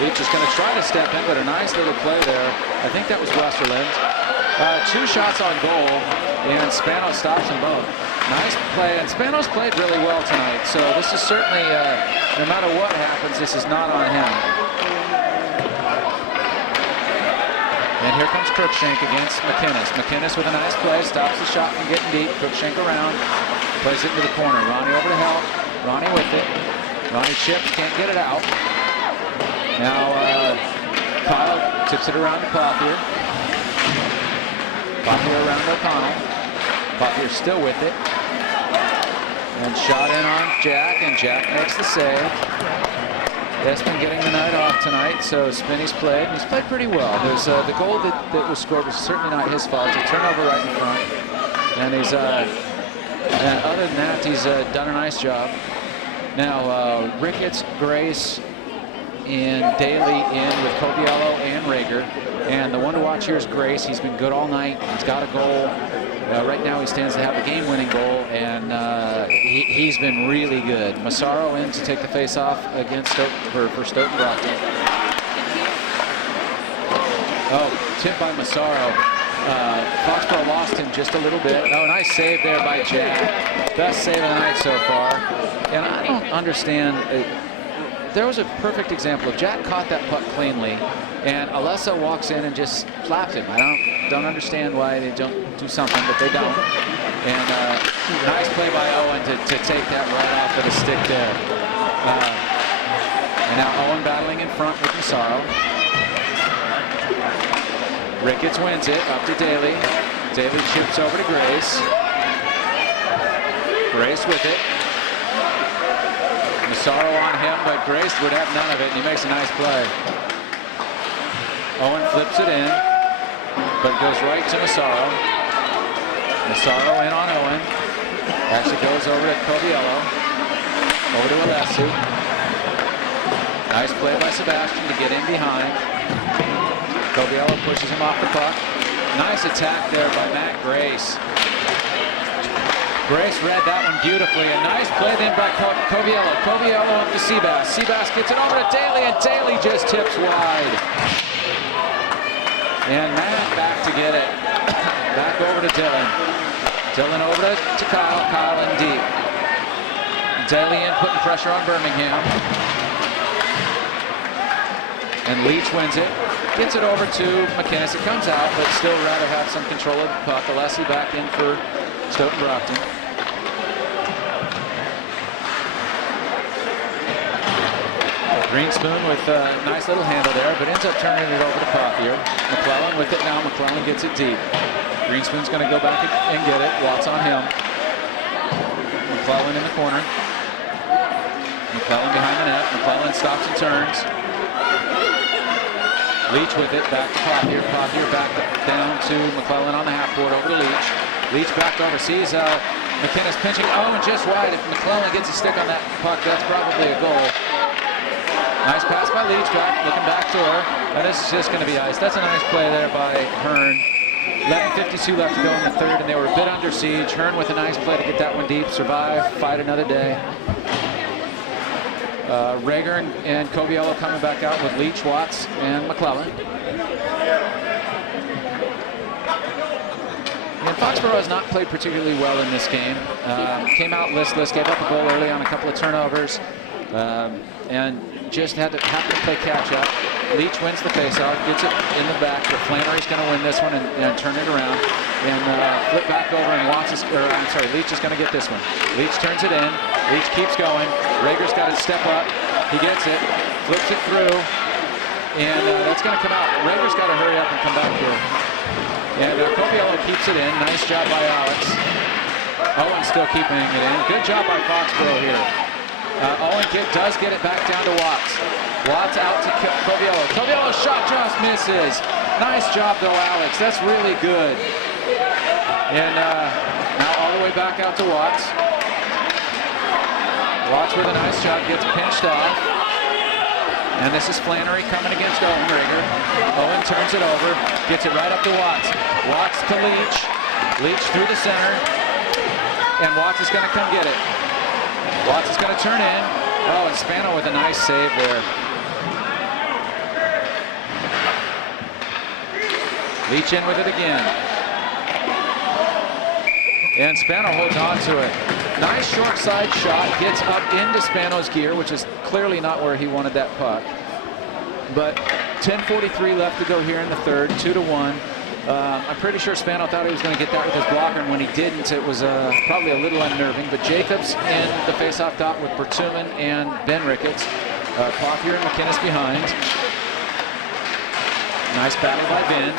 Leach is going to try to step in, but a nice little play there. I think that was Westerland. 2 shots on goal, and Spanos stops them both. Nice play, and Spanos played really well tonight. So this is certainly, no matter what happens, this is not on him. And here comes Cruikshank against McInnes. McInnes with a nice play, stops the shot from getting deep. Cruikshank around, plays it into the corner. Ronnie over to help. Ronnie with it. Ronnie chips, can't get it out. Now Kyle tips it around to Pothier. Pothier around O'Connell. Pothier still with it. And shot in on Jack, and Jack makes the save. Espen getting the night off tonight, so Spinney's played. He's played pretty well. There's the goal that was scored was certainly not his fault. It's a turnover right in front, and he's and other than that, he's done a nice job. Now Ricketts, Grace, and Daly in with Coviello and Rager, and the one to watch here is Grace. He's been good all night. He's got a goal. Right now he stands to have a game-winning goal, and he's been really good. Massaro in to take the face-off against Stoughton for Stoughton Brockton. Oh, tip by Massaro. Foxboro lost him just a little bit. Oh, nice save there by Jack. Best save of the night so far. And I don't understand. There was a perfect example of Jack caught that puck cleanly, and Alessa walks in and just slapped him. I don't understand why they don't do something, but they don't. And nice play by Owen to take that right off of the stick there. And now Owen battling in front with Massaro. Ricketts wins it up to Daly. Daly chips over to Grace. Grace with it. Massaro on him, but Grace would have none of it, and he makes a nice play. Owen flips it in, but it goes right to Massaro. Massaro in on Owen. Actually goes over to Coviello. Over to Alessi. Nice play by Sebastian to get in behind. Coviello pushes him off the puck. Nice attack there by Matt Grace. Grace read that one beautifully. A nice play then by Coviello. Coviello up to Seabass. Seabass gets it over to Daly, and Daly just tips wide. And Matt back to get it. Back over to Dylan. Dylan over to Kyle. Kyle in deep. Daly in, putting pressure on Birmingham. And Leach wins it. Gets it over to McInnes. It comes out, but still rather have some control of the puck. Alessi back in for Stoughton Brockton. Greenspoon with a nice little handle there, but ends up turning it over to Pothier. McClellan with it now. McClellan gets it deep. Greenspoon's going to go back and get it. Watts on him. McClellan in the corner. McClellan behind the net. McClellan stops and turns. Leach with it, back to Pothier. Pothier back down to McClellan on the half board, over to Leach. Leach back over, sees McInnes pinching. Oh, and just wide. If McClellan gets a stick on that puck, that's probably a goal. Nice pass by Leach, looking back to her. And this is just going to be ice. That's a nice play there by Hearn. 11:52 left to go in the third, and they were a bit under siege. Hearn with a nice play to get that one deep, survive, fight another day. Rager and Coviello coming back out with Leach, Watts, and McClellan. And Foxboro has not played particularly well in this game. Came out listless, gave up a goal early on a couple of turnovers, and just had to play catch up. Leach wins the faceoff, gets it in the back, but Flannery's going to win this one and turn it around and flip back over, and Leach is going to get this one. Leach turns it in. Leach keeps going. Rager's got to step up. He gets it, flips it through, and that's going to come out. Rager's got to hurry up and come back here. And Coviello keeps it in. Nice job by Alex. Owen still keeping it in. Good job by Foxboro here. Owen does get it back down to Watts. Watts out to Coviello. Coviello's shot just misses. Nice job though, Alex. That's really good. And now all all the way back out to Watts. Watts with a nice shot, gets pinched off. And this is Flannery coming against Owen Rager. Owen turns it over, gets it right up to Watts. Watts to Leach. Leach through the center. And Watts is going to come get it. Watts is going to turn in. Oh, and Spano with a nice save there. Leach in with it again. And Spano holds on to it. Nice short side shot, gets up into Spano's gear, which is clearly not where he wanted that puck. But 10:43 left to go here in the third, 2-1. I'm pretty sure Spano thought he was going to get that with his blocker, and when he didn't, it was probably a little unnerving. But Jacobs in the faceoff dot with Bertuman and Ben Ricketts. Clothier and McInnes behind. Nice battle by Ben.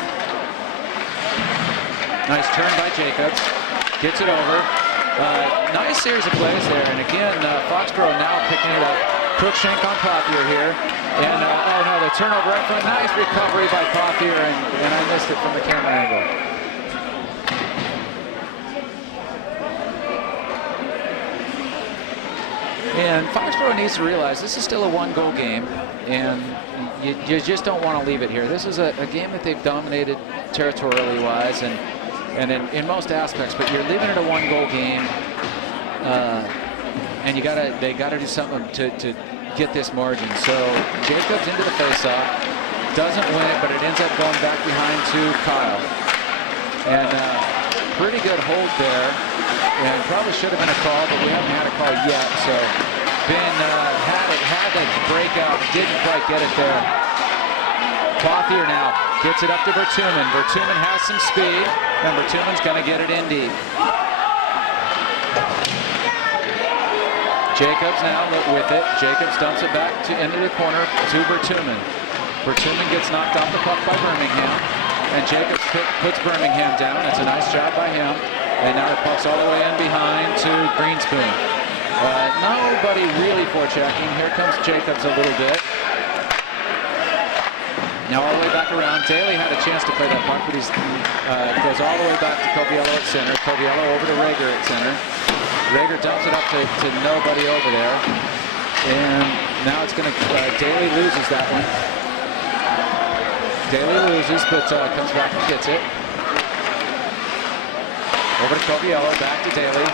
Nice turn by Jacobs. Gets it over. Nice series of plays there. And again, Foxboro now picking it up. Cruikshank on Clothier here. And, oh no, the turnover right front. Nice recovery by Clothier, and I missed it from the camera angle. And Foxboro needs to realize this is still a one-goal game, and you just don't want to leave it here. This is a game that they've dominated territorially-wise and in most aspects, but you're leaving it a one-goal game, and they gotta do something to get this margin. So Jacobs into the faceoff, doesn't win it, but it ends up going back behind to Kyle. And pretty good hold there, and probably should have been a call, but we haven't had a call yet. So Ben had to break out, didn't quite get it there. Clothier now gets it up to Bertuman. Bertuman has some speed, and Bertuman's going to get it in deep. Jacobs now with it. Jacobs dumps it back into the corner to Bertuman. Bertuman gets knocked off the puck by Birmingham, and Jacobs puts Birmingham down. It's a nice job by him. And now the puck's all the way in behind to Greenspoon. Nobody really forechecking. Here comes Jacobs a little bit. Now all the way back around. Daly had a chance to play that puck, but he goes all the way back to Coviello at center. Coviello over to Rager at center. Rager dumps it up to nobody over there. And now it's going to, Daly loses that one. Daly loses, but comes back and gets it. Over to Coviello, back to Daly.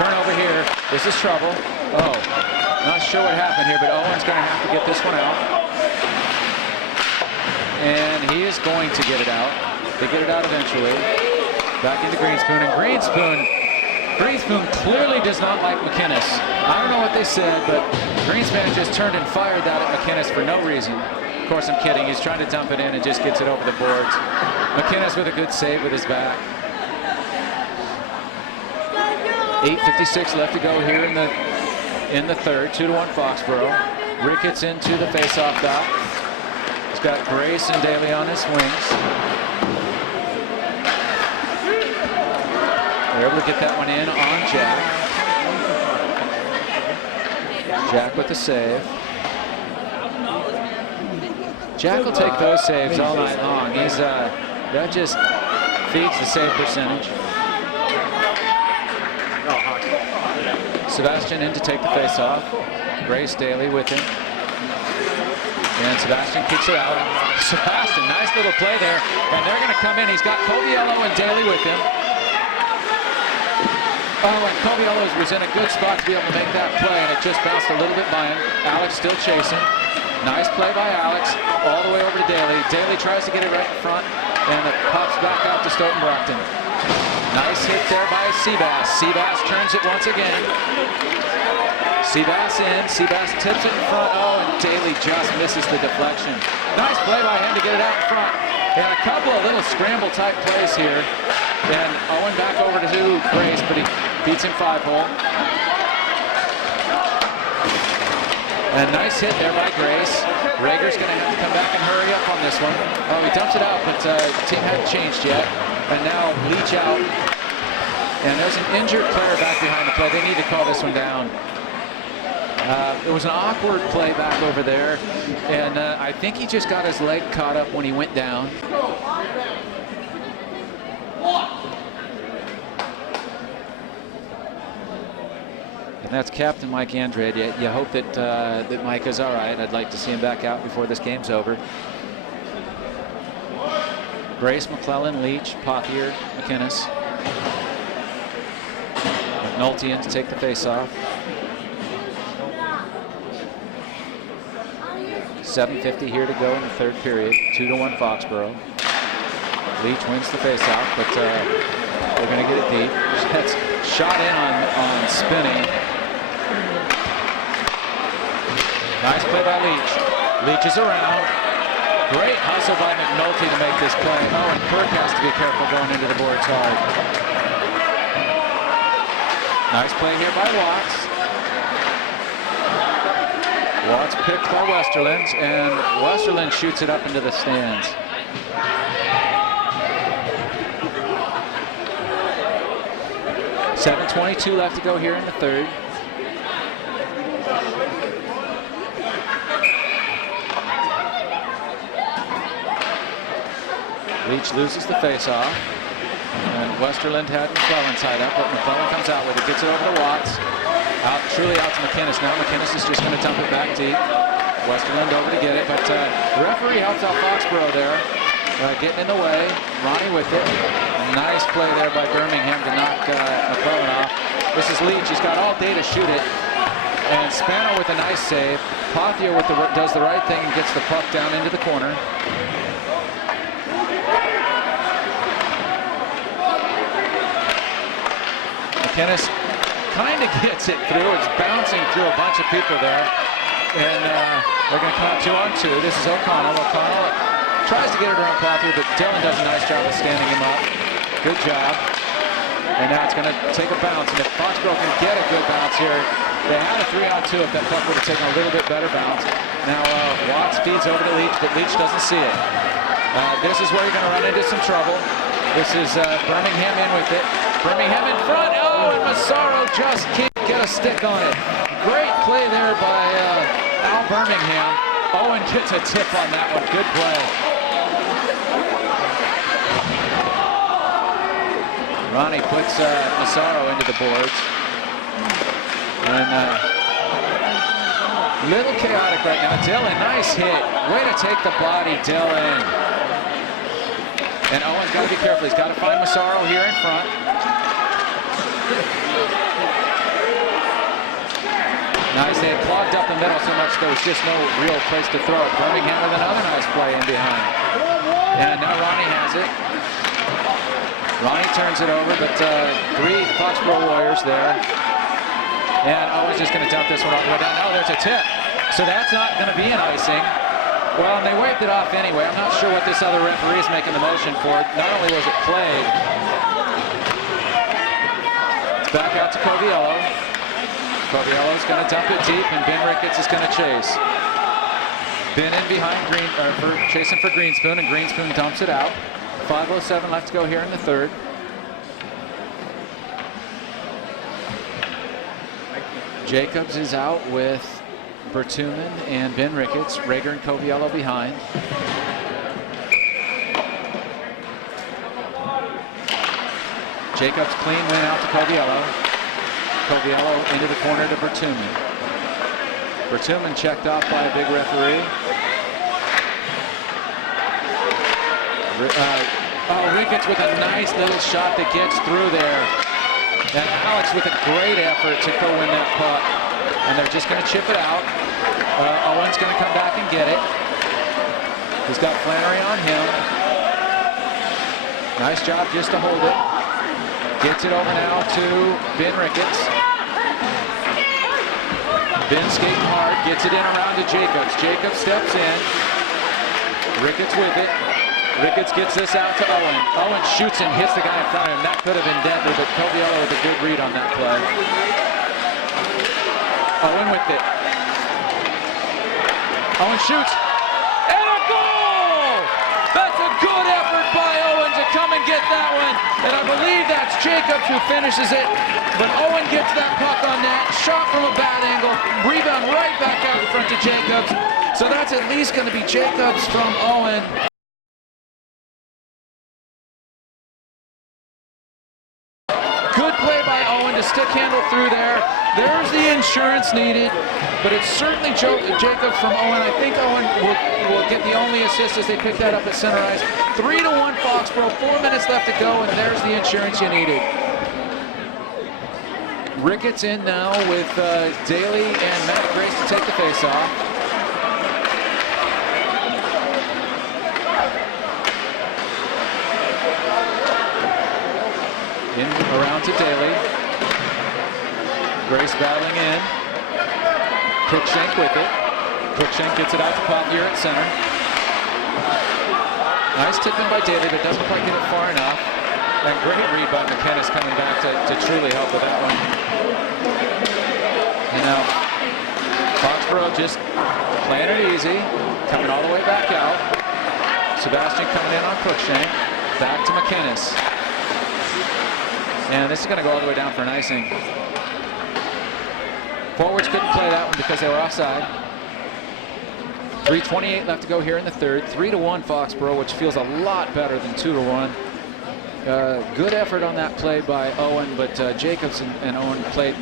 Turnover here. This is trouble. Oh, not sure what happened here, but Owen's going to have to get this one out. And he is going to get it out. They get it out eventually. Back into Greenspoon, and Greenspoon clearly does not like McInnes. I don't know what they said, but Greenspan just turned and fired that at McInnes for no reason. Of course, I'm kidding. He's trying to dump it in and just gets it over the boards. McInnes with a good save with his back. 8:56 left to go here in the third. 2-1 Foxboro. Ricketts into the faceoff dot. He's got Grace and Daly on his wings. They're able to get that one in on Jack. Jack with the save. Jack will take those saves all night long. He's that just feeds the save percentage. Sebastian in to take the face-off. Grace Daly with him. And Sebastian kicks it out. Sebastian, nice little play there. And they're going to come in. He's got Coviello and Daly with him. Oh, and Coviello was in a good spot to be able to make that play, and it just bounced a little bit by him. Alex still chasing. Nice play by Alex, all the way over to Daly. Daly tries to get it right in front, and it pops back out to Stoughton Brockton. Nice hit there by Seabass. Seabass turns it once again. Seabass in. Seabass tips it in front. Oh, and Daly just misses the deflection. Nice play by him to get it out in front. And a couple of little scramble type plays here. And Owen back over to Grace, but he beats him 5-hole. And nice hit there by Grace. Rager's going to have to come back and hurry up on this one. Oh, he dumps it out, but the team hadn't changed yet. And now Leach out. And there's an injured player back behind the play. They need to call this one down. It was an awkward play back over there. And I think he just got his leg caught up when he went down. And that's Captain Mike Andrade. You hope that that Mike is all right. I'd like to see him back out before this game's over. Grace, McClellan, Leach, Pothier, McInnes. McNulty in to take the face-off. 7:50 here to go in the third period. 2-1 Foxborough. Leach wins the face-off, but they're going to get it deep. That's shot in on Spinney. Nice play by Leach. Leach is around. Great hustle by McNulty to make this play. Oh, and Kirk has to be careful going into the boards hard. Nice play here by Watts. Watts picked by Westerland, and Westerland shoots it up into the stands. .7:22 left to go here in the third. Leach loses the face-off. And Westerland had McClellan tied up, but McClellan comes out with it, gets it over to Watts. Truly out to McInnes now. McInnes is just going to dump it back deep. Westerland over to get it, but the referee helps out Foxborough there, getting in the way. Ronnie with it. Nice play there by Birmingham to knock McClellan off. This is Leach. He's got all day to shoot it. And Spano with a nice save. Pothier does the right thing and gets the puck down into the corner. McInnes kind of gets it through. It's bouncing through a bunch of people there. And they're going to come out 2-on-2. This is O'Connell. O'Connell tries to get it around Pothier, but Dylan does a nice job of standing him up. Good job. And now it's going to take a bounce. And if Foxborough can get a good bounce here, they had a 3-on-2 if that puck would have taken a little bit better bounce. Now Watts feeds over to Leach, but Leach doesn't see it. This is where you're going to run into some trouble. This is Birmingham in with it. Birmingham in front. Oh, and Massaro just can't get a stick on it. Great play there by Al Birmingham. Owen gets a tip on that one. Good play. Ronnie puts Massaro into the boards. And little chaotic right now. Dylan, nice hit. Way to take the body, Dylan. And Owen's got to be careful. He's got to find Massaro here in front. Nice. They had clogged up the middle so much there was just no real place to throw it. Birmingham with another nice play in behind. And now Ronnie has it. Ronnie turns it over, but 3 Foxborough Warriors there. And Owen's just going to dump this one all the way down. Oh, there's a tip. So that's not going to be an icing. Well, and they waved it off anyway. I'm not sure what this other referee is making the motion for. Not only was it played, it's back out to Coviello. Coviello's going to dump it deep, and Ben Ricketts is going to chase. Ben in behind chasing for Greenspoon, and Greenspoon dumps it out. 5:07 left to go here in the third. Jacobs is out with Bertuman and Ben Ricketts. Rager and Coviello behind. Jacobs clean win out to Coviello. Coviello into the corner to Bertuman. Bertuman checked off by a big referee. Ricketts with a nice little shot that gets through there. And Alex with a great effort to go win that puck. And they're just going to chip it out. Owen's going to come back and get it. He's got Flannery on him. Nice job just to hold it. Gets it over now to Ben Ricketts. Ben skating hard, gets it in around to Jacobs. Jacobs steps in. Ricketts with it. Ricketts gets this out to Owen. Owen shoots and hits the guy in front of him. That could have been deadly, but Coviello with a good read on that play. Owen with it. Owen shoots. And a goal! That's a good effort by Owen to come and get that one. And I believe that's Jacobs who finishes it. But Owen gets that puck on net. Shot from a bad angle. Rebound right back out in front to Jacobs. So that's at least going to be Jacobs from Owen. Good play by Owen to stick handle through there. there's the insurance needed, but it's certainly Jacobs from Owen. I think Owen will get the only assist as they pick that up at center ice. 3-1 Foxborough, 4 minutes left to go, and there's the insurance you needed. Ricketts in now with Daly and Matt Grace to take the face-off. In around to Daly. Grace battling in. Cruikshank with it. Cruikshank gets it out to Pothier at center. Nice tip in by Daly, but doesn't quite get it far enough. And great read by McInnes coming back to truly help with that one. And now Foxborough just playing it easy, coming all the way back out. Sebastian coming in on Cruikshank. Back to McInnes. And this is going to go all the way down for an icing. Forwards couldn't play that one because they were offside. 3:28 left to go here in the third. 3-1 Foxborough, which feels a lot better than 2-1. Good effort on that play by Owen, but Jacobs and Owen played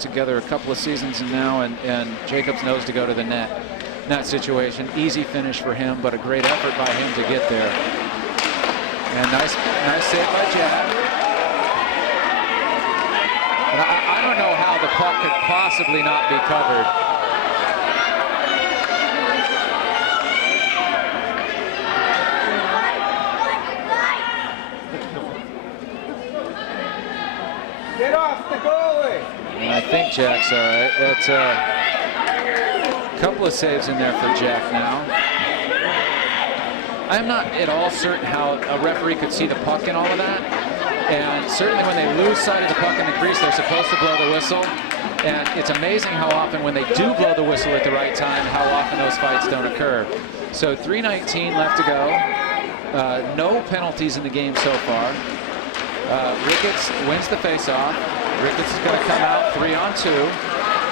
together a couple of seasons now, and Jacobs knows to go to the net. In that situation, easy finish for him, but a great effort by him to get there. And nice save by Jack. I don't know how the puck could possibly not be covered. Get off the goalie! And I think Jack's all right. That's a couple of saves in there for Jack now. I'm not at all certain how a referee could see the puck and all of that. And certainly when they lose sight of the puck in the crease, they're supposed to blow the whistle. And it's amazing how often when they do blow the whistle at the right time, how often those fights don't occur. So 3:19 left to go. No penalties in the game so far. Ricketts wins the faceoff. Ricketts is going to come out 3-on-2.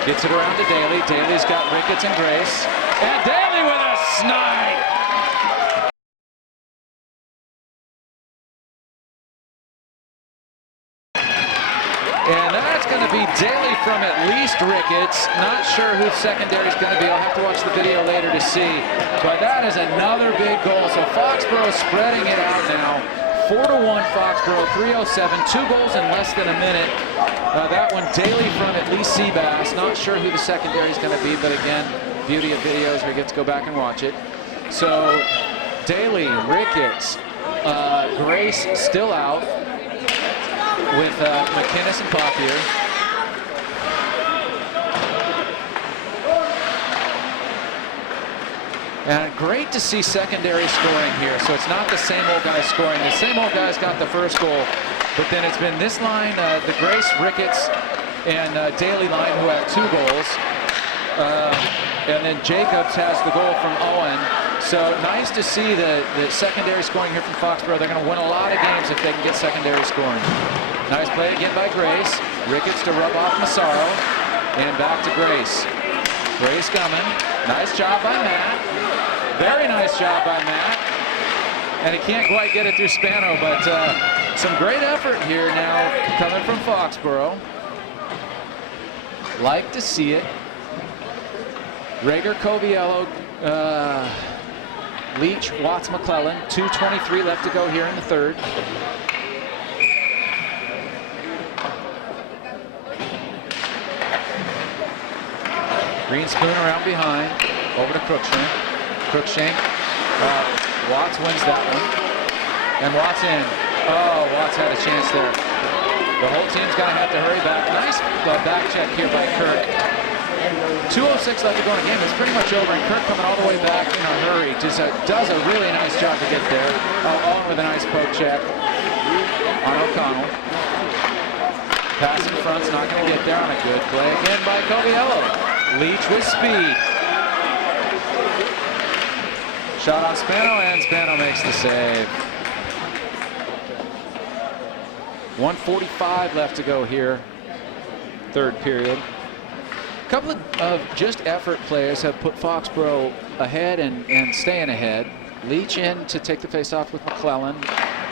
Gets it around to Daly. Daly's got Ricketts and Grace. And Daly with a snide! And that's going to be Daly from at least Ricketts. Not sure who secondary is going to be. I'll have to watch the video later to see. But that is another big goal. So Foxborough spreading it out now. 4-1 Foxborough, 3:07. 2 goals in less than a minute. That one Daly from at least Seabass. Not sure who the secondary is going to be, but again, beauty of videos. We get to go back and watch it. So Daly, Ricketts, Grace still out with McInnes and Pothier. And great to see secondary scoring here. So it's not the same old guy scoring. The same old guys got the first goal. But then it's been this line, the Grace, Ricketts, and Daly line who have 2 goals. And then Jacobs has the goal from Owen. So nice to see the secondary scoring here from Foxborough. They're going to win a lot of games if they can get secondary scoring. Nice play again by Grace. Ricketts to rub off Massaro. And back to Grace. Grace coming. Nice job by Matt. Very nice job by Matt. And he can't quite get it through Spano, but some great effort here now coming from Foxborough. Like to see it. Rager, Coviello, Leach, Watts, McClellan. 2:23 left to go here in the third. Green spoon around behind. Over to Cruikshank. Cruikshank. Watts wins that one. And Watts in. Oh, Watts had a chance there. The whole team's going to have to hurry back. Nice back check here by Kirk. 2:06 left to go in the game. It's pretty much over, and Kirk coming all the way back in a hurry. Just does a really nice job to get there. Owen with a nice poke check on O'Connell. Pass in front's not going to get there on a good play again by Coviello. Leach with speed. Shot on Spano, and Spano makes the save. 1:45 left to go here, third period. A couple of just effort plays have put Foxborough ahead and staying ahead. Leach in to take the face-off with McClellan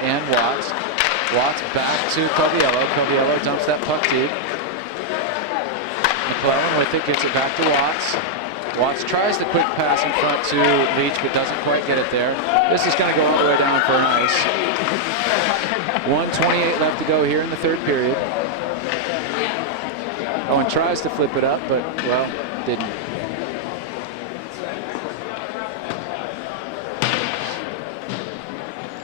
and Watts. Watts back to Coviello. Coviello dumps that puck deep. McClellan with it, gets it back to Watts. Watts tries the quick pass in front to Leach, but doesn't quite get it there. This is going to go all the way down for an ice. 1:28 left to go here in the third period. Owen tries to flip it up, but, well, didn't.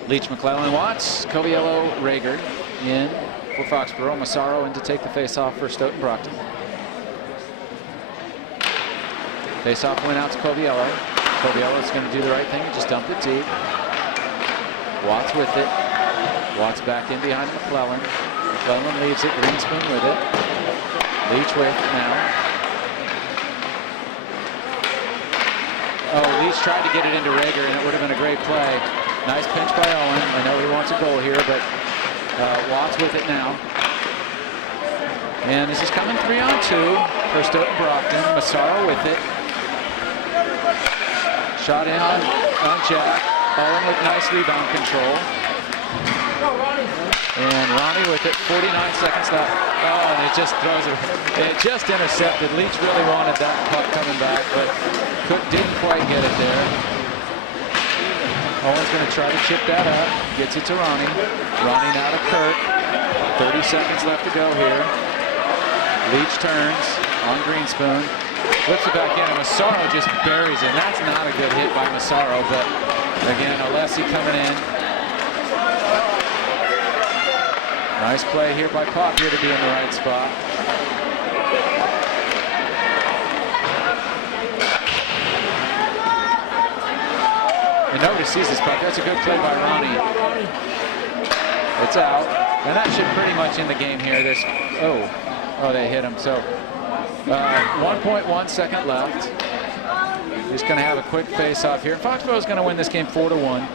Leach, McClellan, Watts, Coviello, Rager in for Foxborough. Massaro in to take the face-off for Stoughton Brockton. Face-off went out to Coviello. Coviello's going to do the right thing and just dump it deep. Watts with it. Watts back in behind McClellan. McClellan leaves it. Greenspoon with it. Leach with it now. Oh, Leach tried to get it into Rager, and it would have been a great play. Nice pinch by Owen. I know he wants a goal here, but Watts with it now. And this is coming 3-on-2 for Stoughton Brockton. Massaro with it. Shot in on Jack. Owen with nice rebound control. And Ronnie with it. 49 seconds left. Oh, and it just throws it. It just intercepted. Leach really wanted that puck coming back, but Cook didn't quite get it there. Owen's going to try to chip that up. Gets it to Ronnie. Ronnie now to Kirk. 30 seconds left to go here. Leach turns on Greenspoon. Flips it back in, and Massaro just buries it. That's not a good hit by Massaro, but again, Alessi coming in. Nice play here by Pop here to be in the right spot. And nobody sees this puck. That's a good play by Ronnie. It's out. And that should pretty much end the game here. There's, oh, they hit him. So 1.1 second left. He's going to have a quick face-off here. Foxborough is going to win this game 4-1.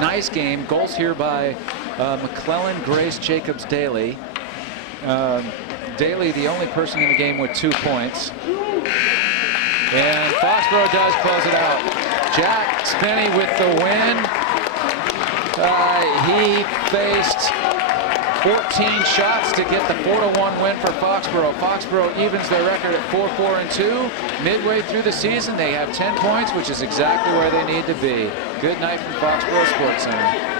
Nice game. Goals here by McClellan, Grace, Jacobs, Daly. Daly, the only person in the game with 2 points. And Foxborough does close it out. Jack Spinney with the win. He faced 14 shots to get the 4-1 win for Foxborough. Foxborough evens their record at 4-4-2. Midway through the season, they have 10 points, which is exactly where they need to be. Good night from Foxborough Sports Center.